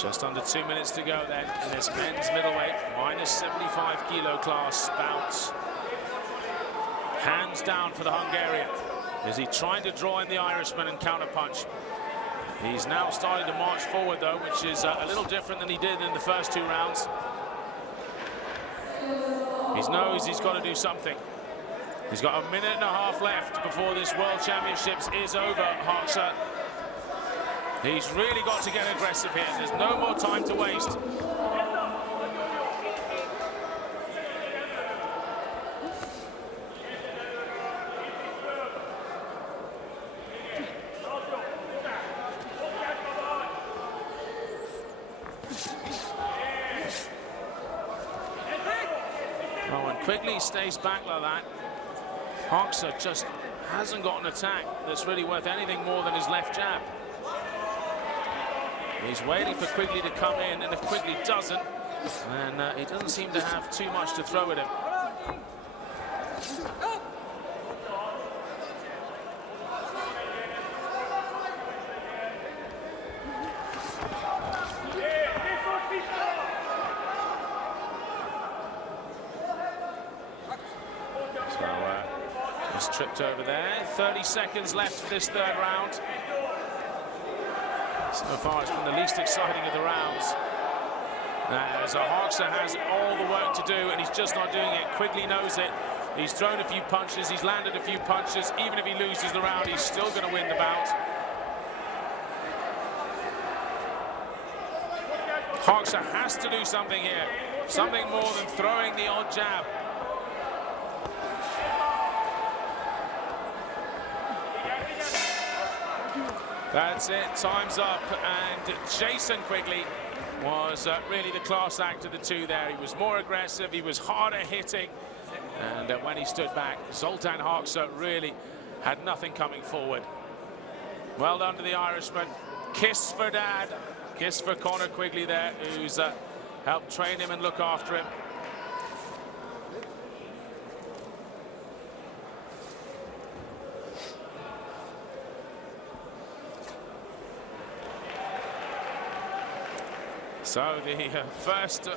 Just under 2 minutes to go then in this men's middleweight, minus 75 kilo class bout. Hands down for the Hungarian. Is he trying to draw in the Irishman and counterpunch? He's now starting to march forward though, which is a little different than he did in the first 2 rounds. He knows he's got to do something. He's got a minute and a half left before this World Championships is over, Harksa. He's really got to get aggressive here. There's no more time to waste. Well, when Quigley stays back like that, Harksa just hasn't got an attack that's really worth anything more than his left jab. He's waiting for Quigley to come in, and if Quigley doesn't, then he doesn't seem to have too much to throw at him. Just tripped over there. 30 seconds left for this 3rd round. So far, it's been the least exciting of the rounds. So Harksa has all the work to do, and he's just not doing it. Quigley knows it. He's thrown a few punches. He's landed a few punches. Even if he loses the round, he's still going to win the bout. Harksa has to do something here. Something more than throwing the odd jab. That's it, time's up, and Jason Quigley was really the class act of the 2 there. He was more aggressive, he was harder hitting, and when he stood back, Zoltan Harksa really had nothing coming forward. Well done to the Irishman. Kiss for Dad, kiss for Conor Quigley there, who's helped train him and look after him. So the first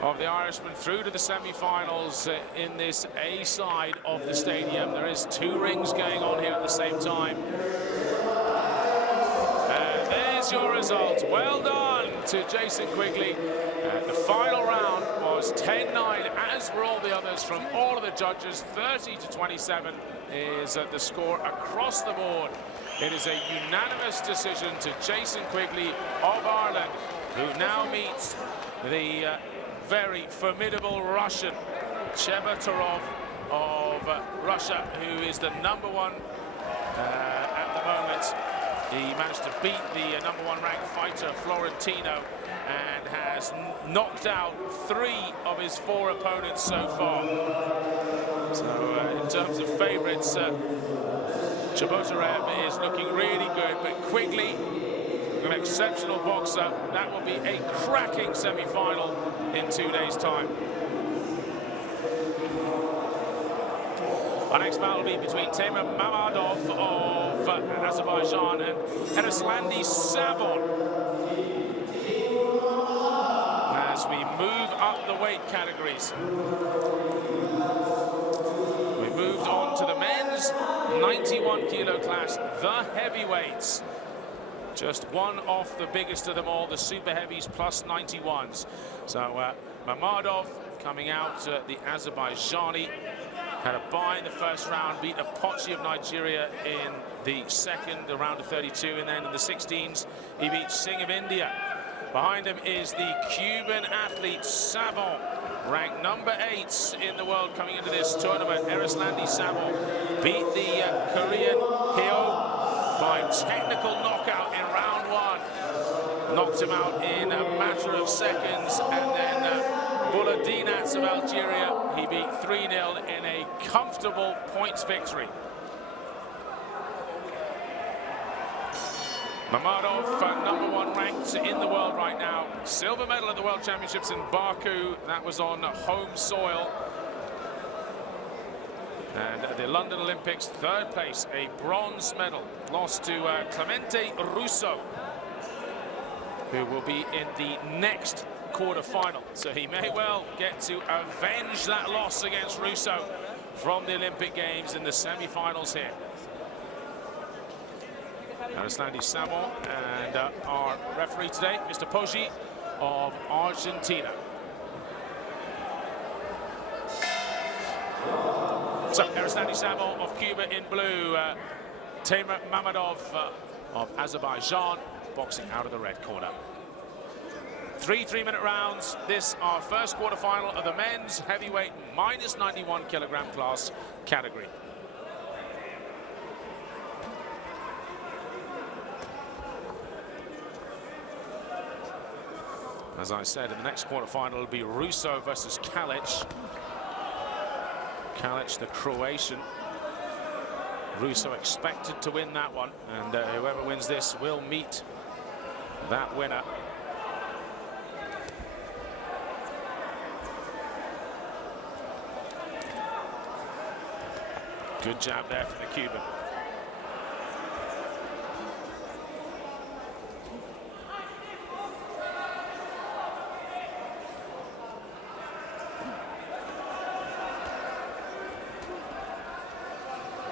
of the Irishmen through to the semi-finals in this A side of the stadium. There is 2 rings going on here at the same time. And there's your result. Well done to Jason Quigley. The final round was 10-9, as were all the others from all of the judges. 30-27 is the score across the board. It is a unanimous decision to Jason Quigley of Ireland, who now meets the very formidable Russian Chebatarov of Russia, who is the #1 at the moment. He managed to beat the #1 ranked fighter Florentino and has knocked out 3 of his 4 opponents so far. So in terms of favourites, Chebatarov is looking really good, but Quigley, an exceptional boxer. That will be a cracking semi-final in 2 days' time. Our next battle will be between Temur Mammadov of Azerbaijan and Erislandi Savon. As we move up the weight categories, we moved on to the men's 91 kilo class, the heavyweights. Just one off the biggest of them all, the super heavies plus 91s. So Mammadov coming out, the Azerbaijani, had a bye in the first round, beat Apochi of Nigeria in the second, the round of 32, and then in the 16s, he beat Singh of India. Behind him is the Cuban athlete Savon, ranked #8 in the world coming into this tournament. Erislandi Savon beat the Korean Hyo by technical knockout in round 1. Knocked him out in a matter of seconds, and then Buladinats of Algeria, he beat 3-0 in a comfortable points victory. Mammadov, #1 ranked in the world right now. Silver medal at the World Championships in Baku. That was on home soil. And at the London Olympics, 3rd place, a bronze medal. Lost to Clemente Russo. who will be in the next quarter-final. So he may well get to avenge that loss against Russo from the Olympic Games in the semi-finals here. Almaty Samo and our referee today, Mr. Poggi of Argentina. So Almaty Samo of Cuba in blue, Tamer Mammadov of Azerbaijan boxing out of the red corner. 3 3-minute rounds. This our first quarterfinal of the men's heavyweight minus 91 kilogram class category. As I said, in the next quarterfinal will be Russo versus Kalic. Kalic, the Croatian. Russo expected to win that one, and whoever wins this will meet that winner. Good jab there from the Cuban.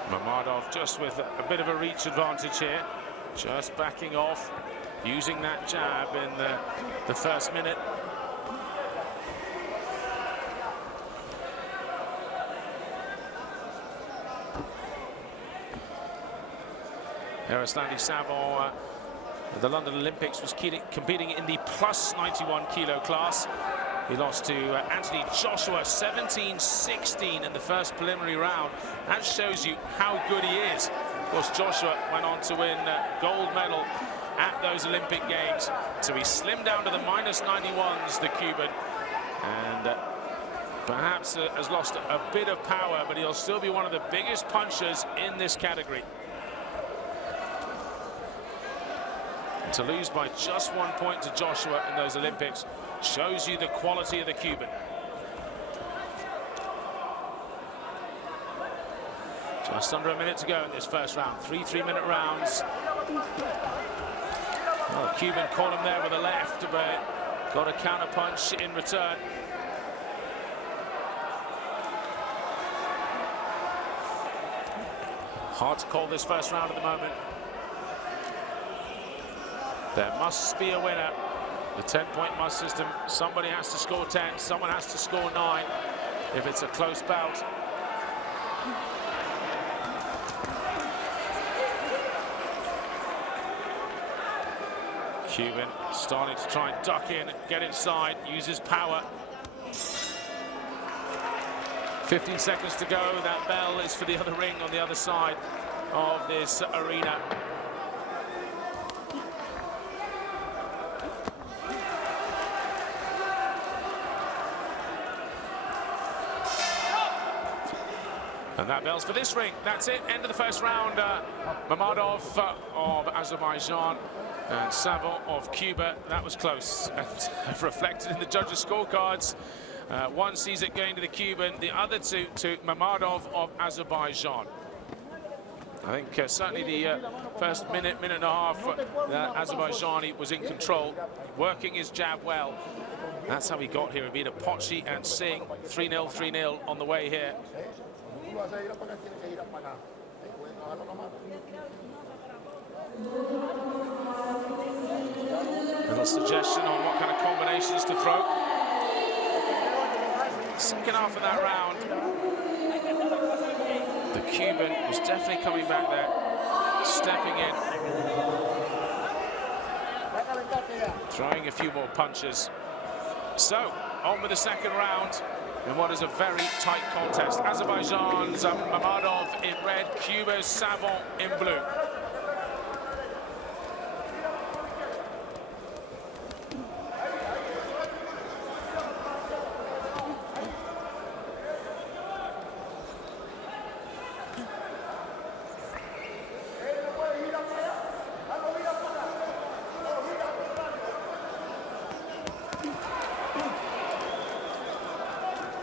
Mammadov just with a bit of a reach advantage here, just backing off, using that jab in the first minute. Almaty Samo at the London Olympics was competing in the plus 91 kilo class. He lost to Anthony Joshua 17-16 in the first preliminary round. That shows you how good he is. Of course, Joshua went on to win gold medal at those Olympic Games. So he slimmed down to the minus 91s, the Cuban, and perhaps has lost a bit of power, but he'll still be one of the biggest punchers in this category. And to lose by just 1 point to Joshua in those Olympics shows you the quality of the Cuban. Just under a minute to go in this first round. 3 3-minute rounds. Well, the Cuban caught him there with a left, but got a counter punch in return. Hard to call this first round at the moment. There must be a winner. The 10-point must system. Somebody has to score 10, someone has to score 9 if it's a close bout. Cuban starting to try and duck in, get inside, use his power. 15 seconds to go. That bell is for the other ring on the other side of this arena. And that bell's for this ring. That's it. End of the first round. Mammadov of Azerbaijan and Samo of Cuba. That was close. And reflected in the judges' scorecards. One sees it going to the Cuban, the other two to Mammadov of Azerbaijan. I think certainly the first minute and a half, Azerbaijani was in control, working his jab well. That's how he got here. He beat Poggi and Singh. 3-0, 3-0 on the way here. Little suggestion on what kind of combinations to throw. Second half of that round, the Cuban was definitely coming back there, stepping in, throwing a few more punches. So, on with the second round in what is a very tight contest. Azerbaijan's Mammadov in red, Cuba's Savon in blue.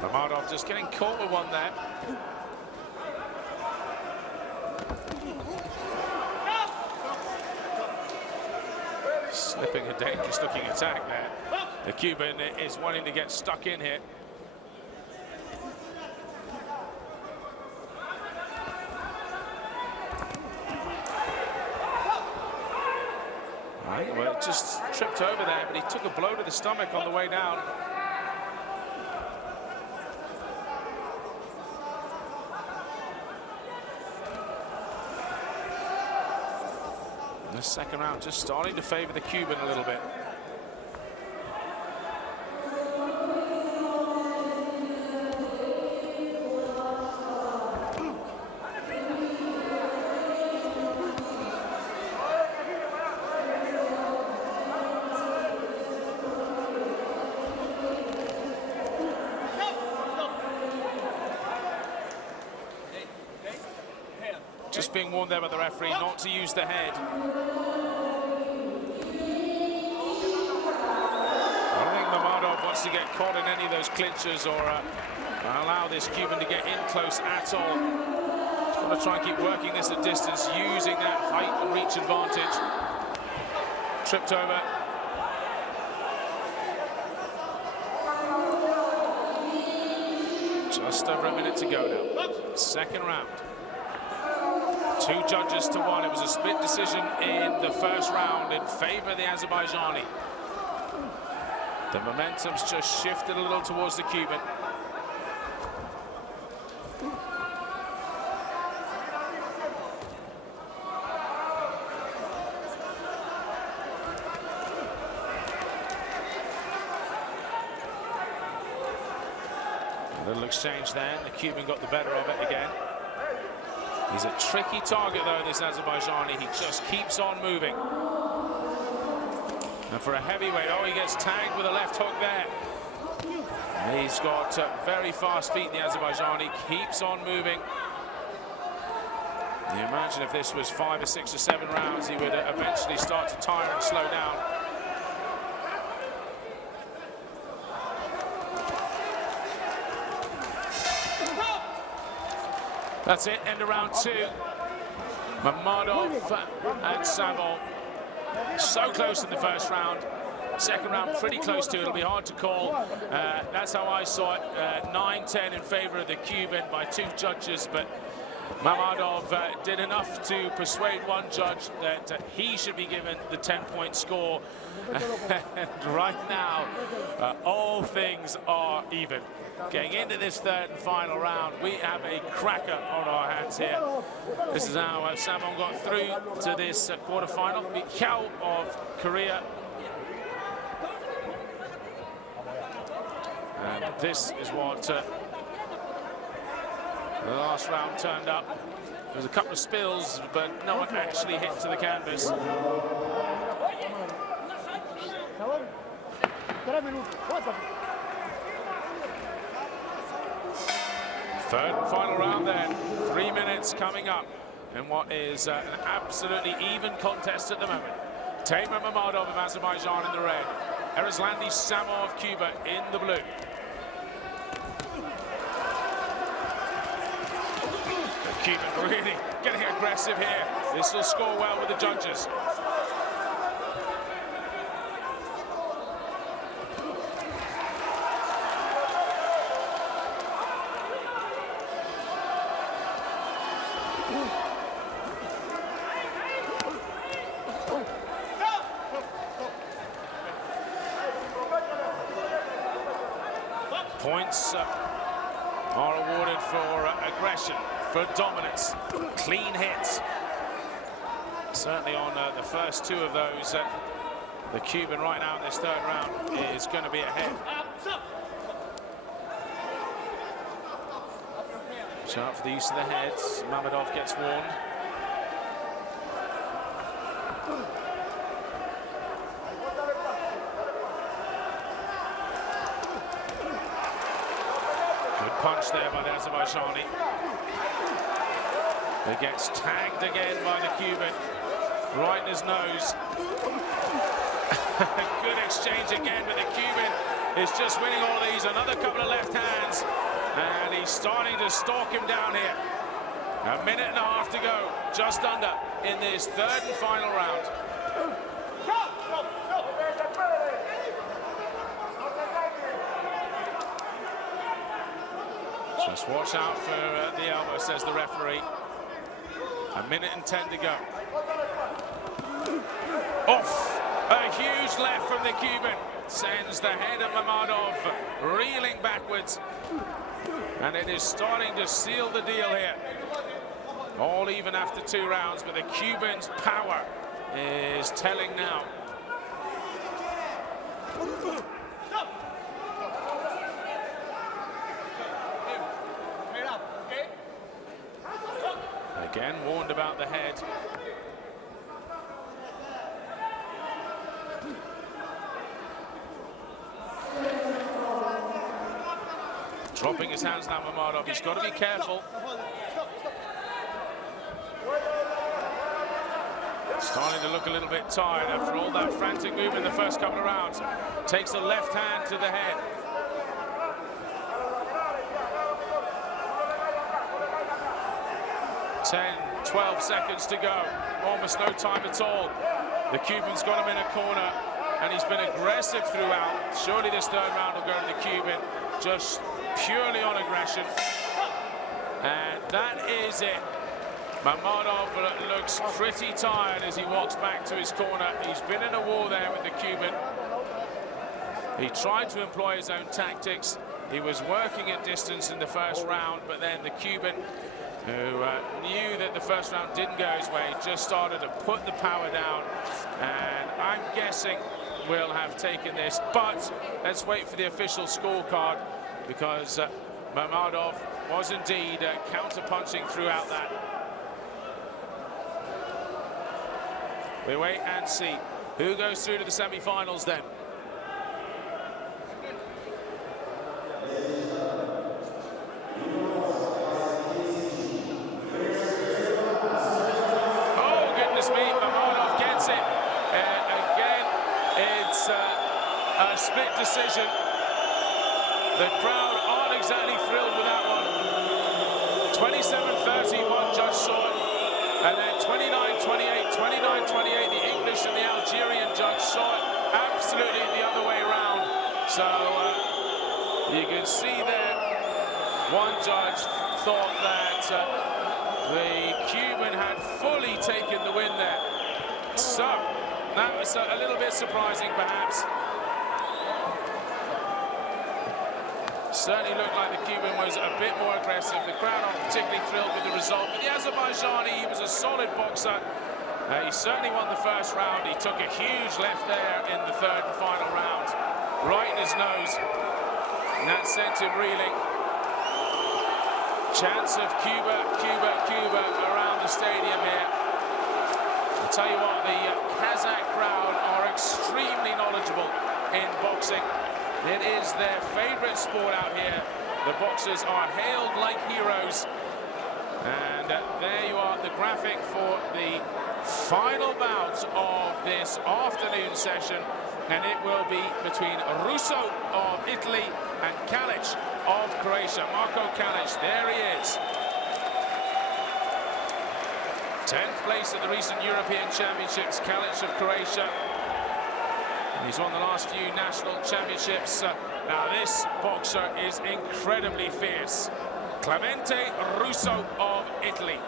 Mammadov just getting caught with one there. Slipping a dangerous looking attack there. The Cuban is wanting to get stuck in here. Right, well, just tripped over there, but he took a blow to the stomach on the way down. The second round just starting to favor the Cuban a little bit. Just being warned there by the referee not to use the head. I don't think Mammadov wants to get caught in any of those clinches or allow this Cuban to get in close at all. He's got to try and keep working this at distance, using that height and reach advantage. Tripped over. Just over a minute to go now. Second round. 2 judges to 1. It was a split decision in the first round in favor of the Azerbaijani. The momentum's just shifted a little towards the Cuban. A little exchange there, and the Cuban got the better of it again. He's a tricky target, though, this Azerbaijani. He just keeps on moving. And for a heavyweight, oh, he gets tagged with a left hook there. He's got very fast feet, the Azerbaijani. Keeps on moving. You imagine if this was 5 or 6 or 7 rounds, he would eventually start to tire and slow down. That's it, end of round 2. Mammadov and Savon. So close in the first round. Second round pretty close to it. It'll be hard to call. That's how I saw it. 9-10 in favor of the Cuban by 2 judges, but Mammadov did enough to persuade one judge that he should be given the 10-point score. And right now, all things are even. Getting into this third and final round, we have a cracker on our hands here. This is how Samon got through to this quarterfinal. Mikhail of Korea. And this is what the last round turned up. There was a couple of spills, but no one actually hit to the canvas. Third and final round then. 3 minutes coming up in what is an absolutely even contest at the moment. Tamer Mammadov of Azerbaijan in the red. Erizlandi Samo of Cuba in the blue. The Cuban really getting aggressive here. This will score well with the judges. Points are awarded for aggression, for dominance, clean hits. Certainly on the first 2 of those, the Cuban right now in this third round is going to be ahead. So out for the use of the heads, Mammadov gets warned. Punch there by the Azerbaijani. He gets tagged again by the Cuban, right in his nose. Good exchange again, but the Cuban is just winning all of these. Another couple of left hands, and he's starting to stalk him down here. A minute and a half to go, just under, in this third and final round. Just watch out for the elbow, says the referee. 1 minute and 10 to go. Off! A huge left from the Cuban. Sends the head of Mammadov reeling backwards. And it is starting to seal the deal here. All even after 2 rounds, but the Cuban's power is telling now. Again, warned about the head. Dropping his hands now, Mammadov. He's got to be careful. Starting to look a little bit tired after all that frantic move in the first couple of rounds. Takes the left hand to the head. Ten, 12 seconds to go. Almost no time at all. The Cuban's got him in a corner, and he's been aggressive throughout. Surely this 3rd round will go to the Cuban, just purely on aggression. And that is it. Mammadov looks pretty tired as he walks back to his corner. He's been in a war there with the Cuban. He tried to employ his own tactics. He was working at distance in the first round, but then the Cuban, who knew that the first round didn't go his way, just started to put the power down. And I'm guessing will have taken this, but let's wait for the official scorecard, because Mammadov was indeed counter-punching throughout that. We wait and see who goes through to the semi-finals then. Oh, goodness me, Mammadov gets it. Again, it's a split decision. The crowd aren't exactly thrilled with that one. 27-30, one judge saw it. And then 29-28, 29-28, the English and the Algerian judge saw it absolutely the other way around. So you can see there, one judge thought that the Cuban had fully taken the win there. So that was a little bit surprising, perhaps. Certainly looked like the Cuban was a bit more aggressive. The crowd aren't particularly thrilled with the result, but the Azerbaijani, he was a solid boxer. He certainly won the first round. He took a huge left there in the 3rd and final round, right in his nose, and that sent him reeling. Chants of Cuba, Cuba, Cuba around the stadium here. I'll tell you what, the Kazakh crowd are extremely knowledgeable in boxing. It is their favorite sport out here. The boxers are hailed like heroes. And there you are, the graphic for the final bout of this afternoon session. And it will be between Russo of Italy and Kalic of Croatia. Marko Kalic, there he is. 10th place at the recent European Championships, Kalic of Croatia. He's won the last few national championships. Now this boxer is incredibly fierce. Clemente Russo of Italy.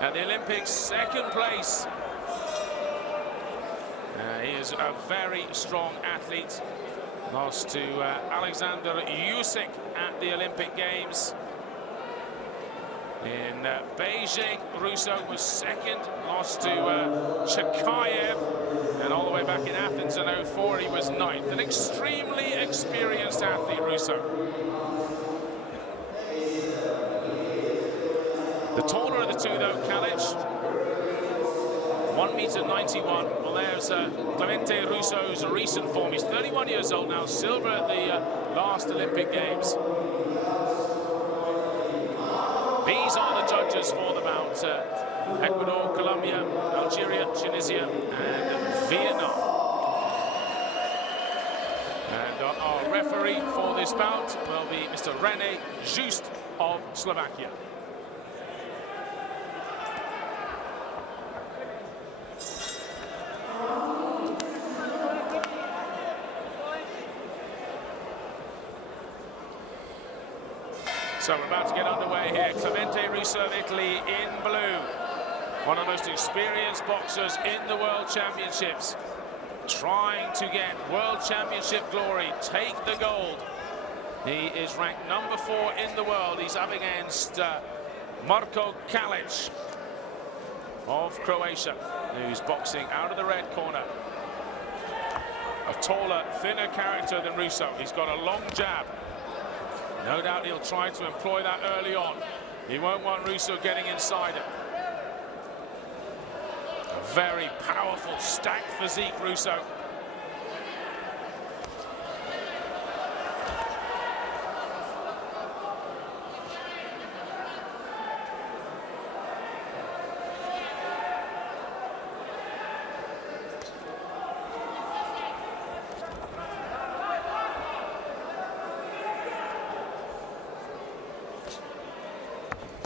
At the Olympics, 2nd place. He is a very strong athlete. Lost to Alexander Usyk at the Olympic Games. In Beijing, Russo was 2nd, lost to Chakayev, and all the way back in Athens in 04, he was 9th. An extremely experienced athlete, Russo. The taller of the two, though, Kalic, 1m91. Well, there's Clemente Russo's recent form. He's 31 years old now, silver at the last Olympic Games. These are the judges for the bout. Ecuador, Colombia, Algeria, Tunisia, and Vietnam. And our referee for this bout will be Mr. René Just of Slovakia. So we're about to get underway here. Clemente Russo of Italy in blue. One of the most experienced boxers in the World Championships. Trying to get World Championship glory, take the gold. He is ranked number 4 in the world. He's up against Marko Kalic of Croatia, who's boxing out of the red corner. A taller, thinner character than Russo. He's got a long jab. No doubt he'll try to employ that early on. He won't want Russo getting inside him. A very powerful, stacked physique, Russo.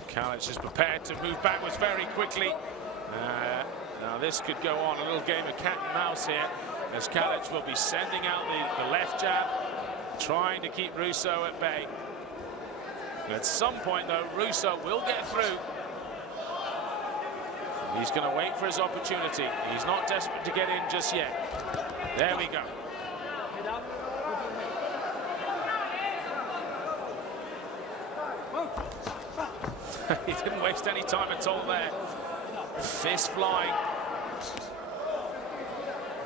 Kalic is prepared to move backwards very quickly. Now this could go on, a little game of cat and mouse here, as Kalic will be sending out the left jab, trying to keep Russo at bay. At some point though, Russo will get through. He's going to wait for his opportunity. He's not desperate to get in just yet. There we go. He didn't waste any time at all there. Fist flying.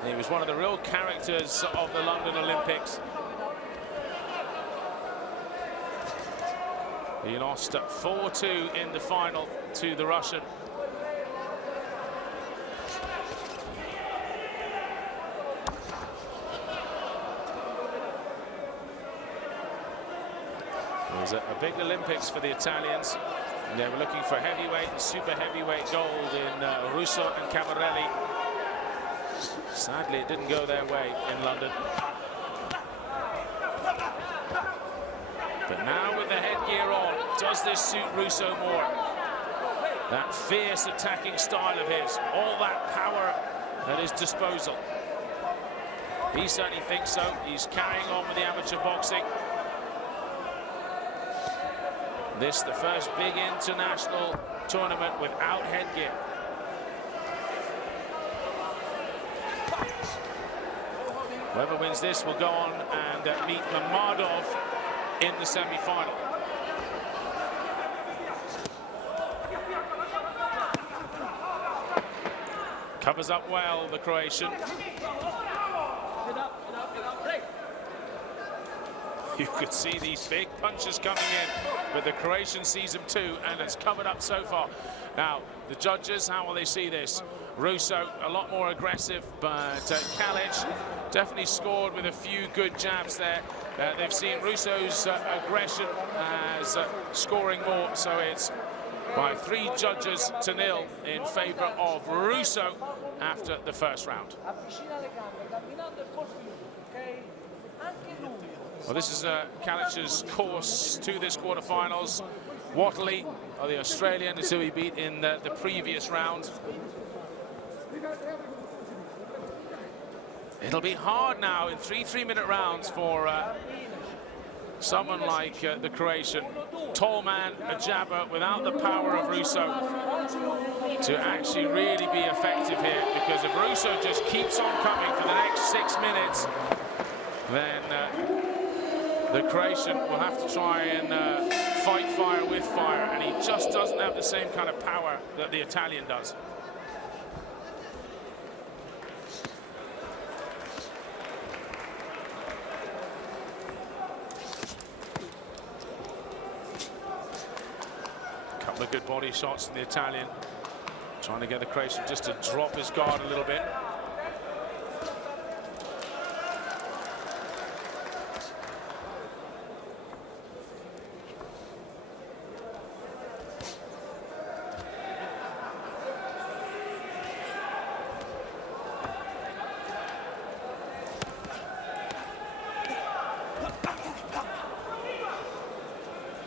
He was one of the real characters of the London Olympics. He lost 4-2 in the final to the Russian. It was a big Olympics for the Italians. And they were looking for heavyweight and super heavyweight gold in Russo and Camarelli. Sadly, it didn't go their way in London. But now with the headgear on, does this suit Russo more? That fierce attacking style of his, all that power at his disposal. He certainly thinks so. He's carrying on with the amateur boxing. This the first big international tournament without headgear. Whoever wins this will go on and meet Mammadov in the semi-final. Covers up well, the Croatian. You could see these big punches coming in, but the Croatian sees them too and has covered up so far. Now, the judges, how will they see this? Russo, a lot more aggressive, but Kalic definitely scored with a few good jabs there. They've seen Russo's aggression as scoring more, so it's by 3 judges to 0 in favor of Russo after the first round. Well, this is Kalic's course to this quarterfinals. Watley, the Australian, is who he beat in the previous round. It'll be hard now in 3 3-minute rounds for someone like the Croatian. Tall man, a jabber, without the power of Russo, to actually really be effective here. Because if Russo just keeps on coming for the next 6 minutes, then the Croatian will have to try and fight fire with fire, and he just doesn't have the same kind of power that the Italian does. Couple of good body shots from the Italian, trying to get the Croatian just to drop his guard a little bit.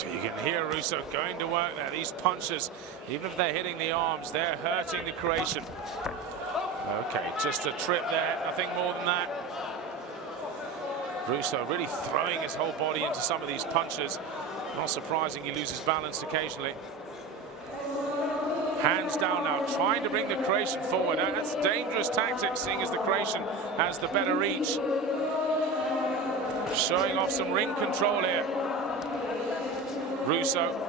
You can hear Russo going to work there. These punches, even if they're hitting the arms, they're hurting the Croatian. Okay, just a trip there, nothing more than that. Russo really throwing his whole body into some of these punches. Not surprising he loses balance occasionally. Hands down now, trying to bring the Croatian forward. That's dangerous tactics, seeing as the Croatian has the better reach. Showing off some ring control here. Russo.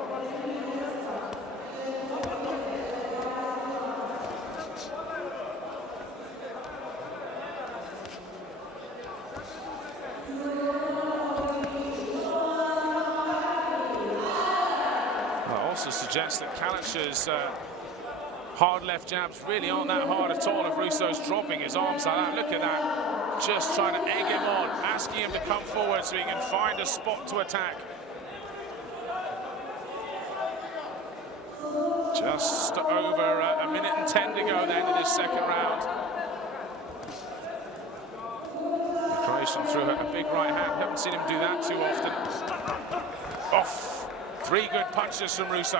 Also suggests that Kalic's hard left jabs really aren't that hard at all if Russo's dropping his arms like that. Look at that. Just trying to egg him on, asking him to come forward so he can find a spot to attack. Just over a minute and 10 to go then in this second round. The Croatian threw a big right hand. Haven't seen him do that too often. Off. 3 good punches from Russo.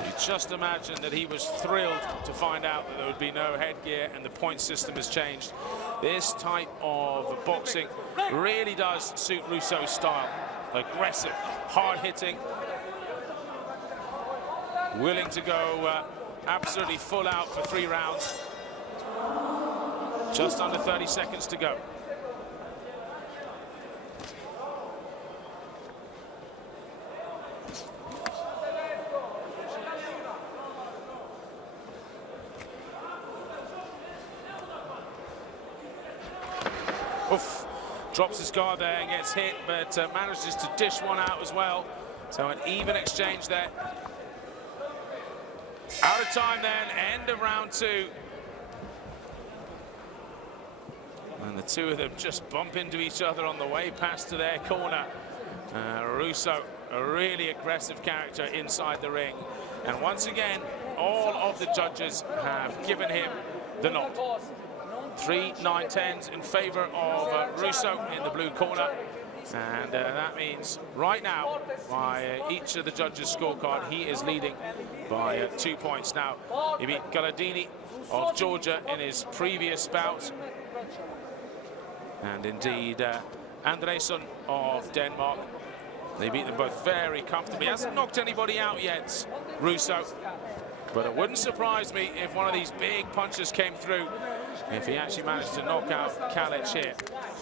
You just imagine that he was thrilled to find out that there would be no headgear and the point system has changed. This type of boxing really does suit Russo's style. Aggressive, hard-hitting, willing to go absolutely full out for 3 rounds. Just under 30 seconds to go. Oof. Drops his guard there and gets hit, but manages to dish one out as well. So an even exchange there. Out of time then, end of round 2. And the two of them just bump into each other on the way past to their corner. Russo, a really aggressive character inside the ring. And once again, all of the judges have given him the nod. 3 9-10s in favor of Russo in the blue corner. And that means right now, by each of the judges' scorecard, he is leading by 2 points. Now, he beat Galadini of Georgia in his previous bout. And indeed, Andresen of Denmark. They beat them both very comfortably. He hasn't knocked anybody out yet, Russo. But it wouldn't surprise me if one of these big punches came through, if he actually managed to knock out Kalic here.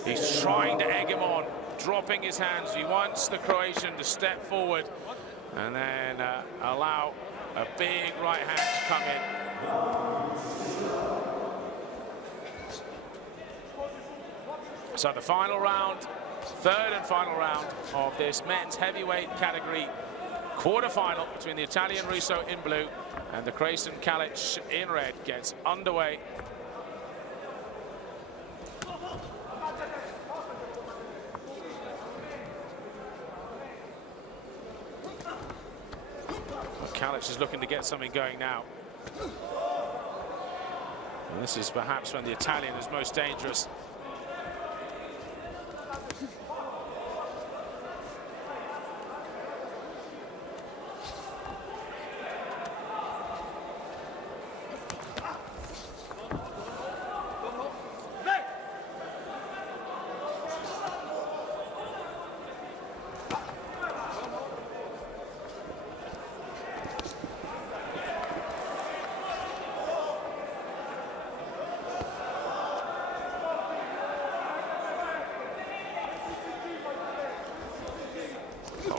He's trying to egg him on, dropping his hands. He wants the Croatian to step forward and then allow a big right hand to come in. So the final round, third and final round of this men's heavyweight category quarter-final between the Italian Russo in blue and the Croatian Kalic in red gets underway. Kalic is looking to get something going now. And this is perhaps when the Italian is most dangerous.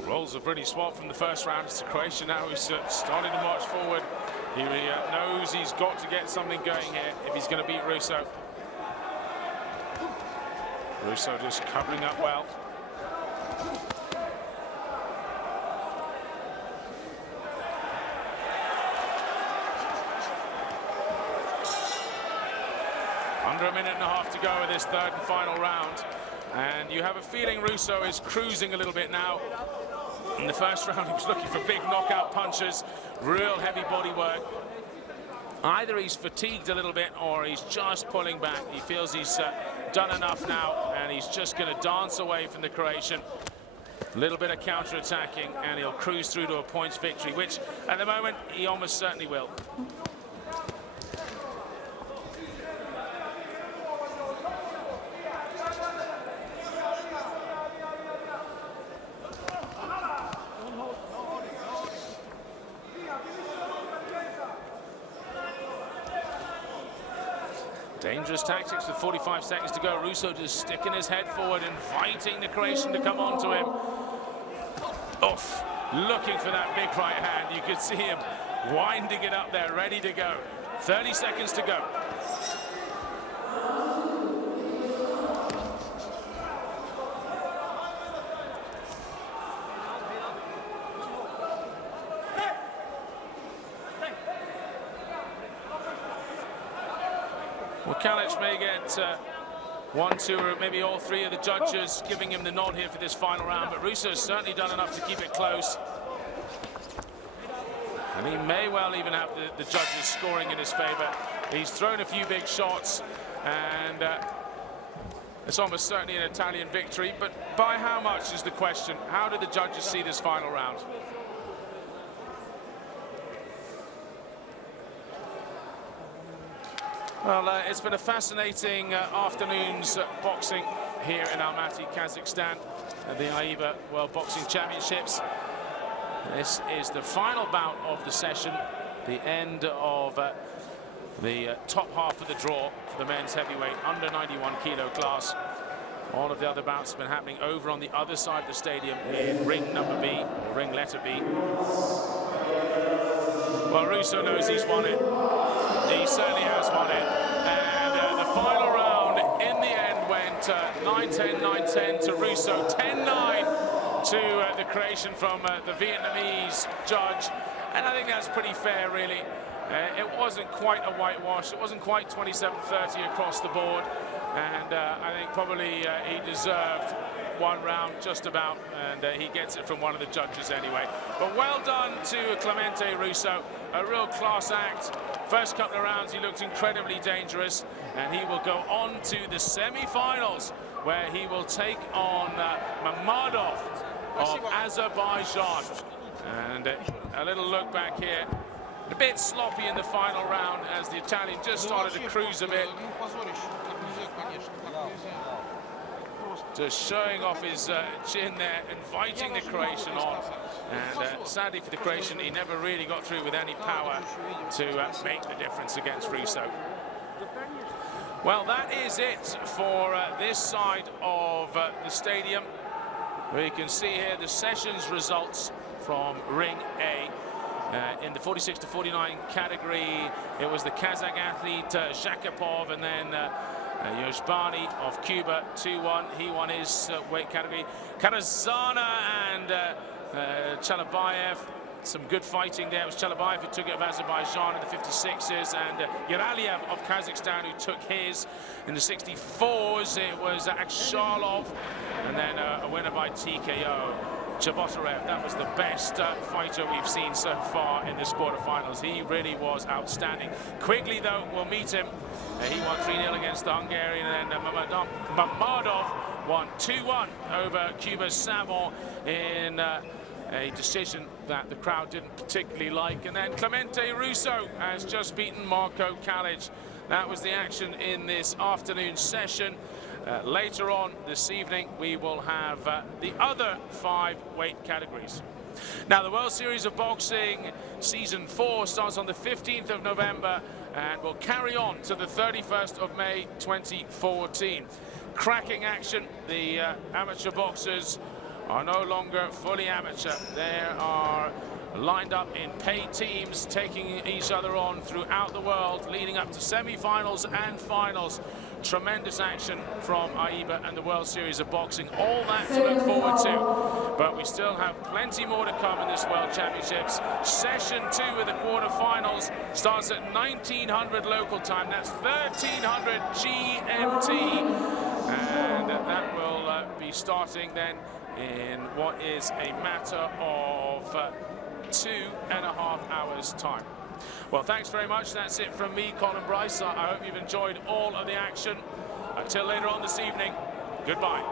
Rolls are pretty swap from the first round. It's the Croatian now who's starting to march forward. He knows he's got to get something going here if he's going to beat Russo. Russo just covering up well. Under a minute and a half to go with this third and final round. And you have a feeling Russo is cruising a little bit now. In the first round, he was looking for big knockout punches, real heavy body work. Either he's fatigued a little bit or he's just pulling back. He feels he's done enough now, and he's just going to dance away from the Croatian. A little bit of counter-attacking, and he'll cruise through to a points victory, which at the moment he almost certainly will. Dangerous tactics with 45 seconds to go. Russo just sticking his head forward, inviting the Croatian to come onto him. Oof, looking for that big right hand. You could see him winding it up there, ready to go. 30 seconds to go. Well, Kalic may get one, two, or maybe all three of the judges giving him the nod here for this final round, but Russo's certainly done enough to keep it close. And he may well even have the judges scoring in his favor. He's thrown a few big shots, and it's almost certainly an Italian victory, but by how much is the question? How do the judges see this final round? Well, it's been a fascinating afternoon's boxing here in Almaty, Kazakhstan, at the AIBA World Boxing Championships. This is the final bout of the session, the end of the top half of the draw for the men's heavyweight under 91 kilo class. All of the other bouts have been happening over on the other side of the stadium in ring number B, or ring letter B. Well, Russo knows he's won it. He certainly has won it. And the final round, in the end, went 9-10, 9-10 to Russo, 10-9 to the Croatian from the Vietnamese judge. And I think that's pretty fair, really. It wasn't quite a whitewash. It wasn't quite 27-30 across the board. And I think probably he deserved one round just about, and he gets it from one of the judges anyway. But well done to Clemente Russo, a real class act. First couple of rounds he looked incredibly dangerous, and he will go on to the semi-finals where he will take on Mammadov of Azerbaijan. And a little look back here. A bit sloppy in the final round as the Italian just started to cruise a bit. Just showing off his chin there, inviting the Croatian on. And sadly for the Croatian, he never really got through with any power to make the difference against Russo. Well, that is it for this side of the stadium. We can see here the session's results from Ring A. In the 46 to 49 category, it was the Kazakh athlete Shakapov, and then Yozbani of Cuba 2-1. He won his weight category. Karazana and Chalabayev, some good fighting there. It was Chalabayev who took it of Azerbaijan in the 56s, and Yeraliev of Kazakhstan who took his in the 64s. It was Akshalov, and then a winner by TKO. Chabotarev, that was the best fighter we've seen so far in this quarterfinals. He really was outstanding. Quigley, though, will meet him. He won 3-0 against the Hungarian, and then Mammadov won 2-1 over Cuba's Savon in a decision that the crowd didn't particularly like. And then Clemente Russo has just beaten Marko Kalic. That was the action in this afternoon session. Later on this evening, we will have the other 5 weight categories. Now, the World Series of Boxing Season 4 starts on the 15th of November and will carry on to the 31st of May 2014. Cracking action. The amateur boxers are no longer fully amateur. They are lined up in paid teams, taking each other on throughout the world, leading up to semi-finals and finals. Tremendous action from AIBA and the World Series of Boxing. All that to look forward to. But we still have plenty more to come in this World Championships. Session 2 of the quarterfinals starts at 1900 local time. That's 1300 GMT. And that will be starting then in what is a matter of 2.5 hours time. Well, thanks very much. That's it from me, Colin Bryce. I hope you've enjoyed all of the action. Until later on this evening, goodbye.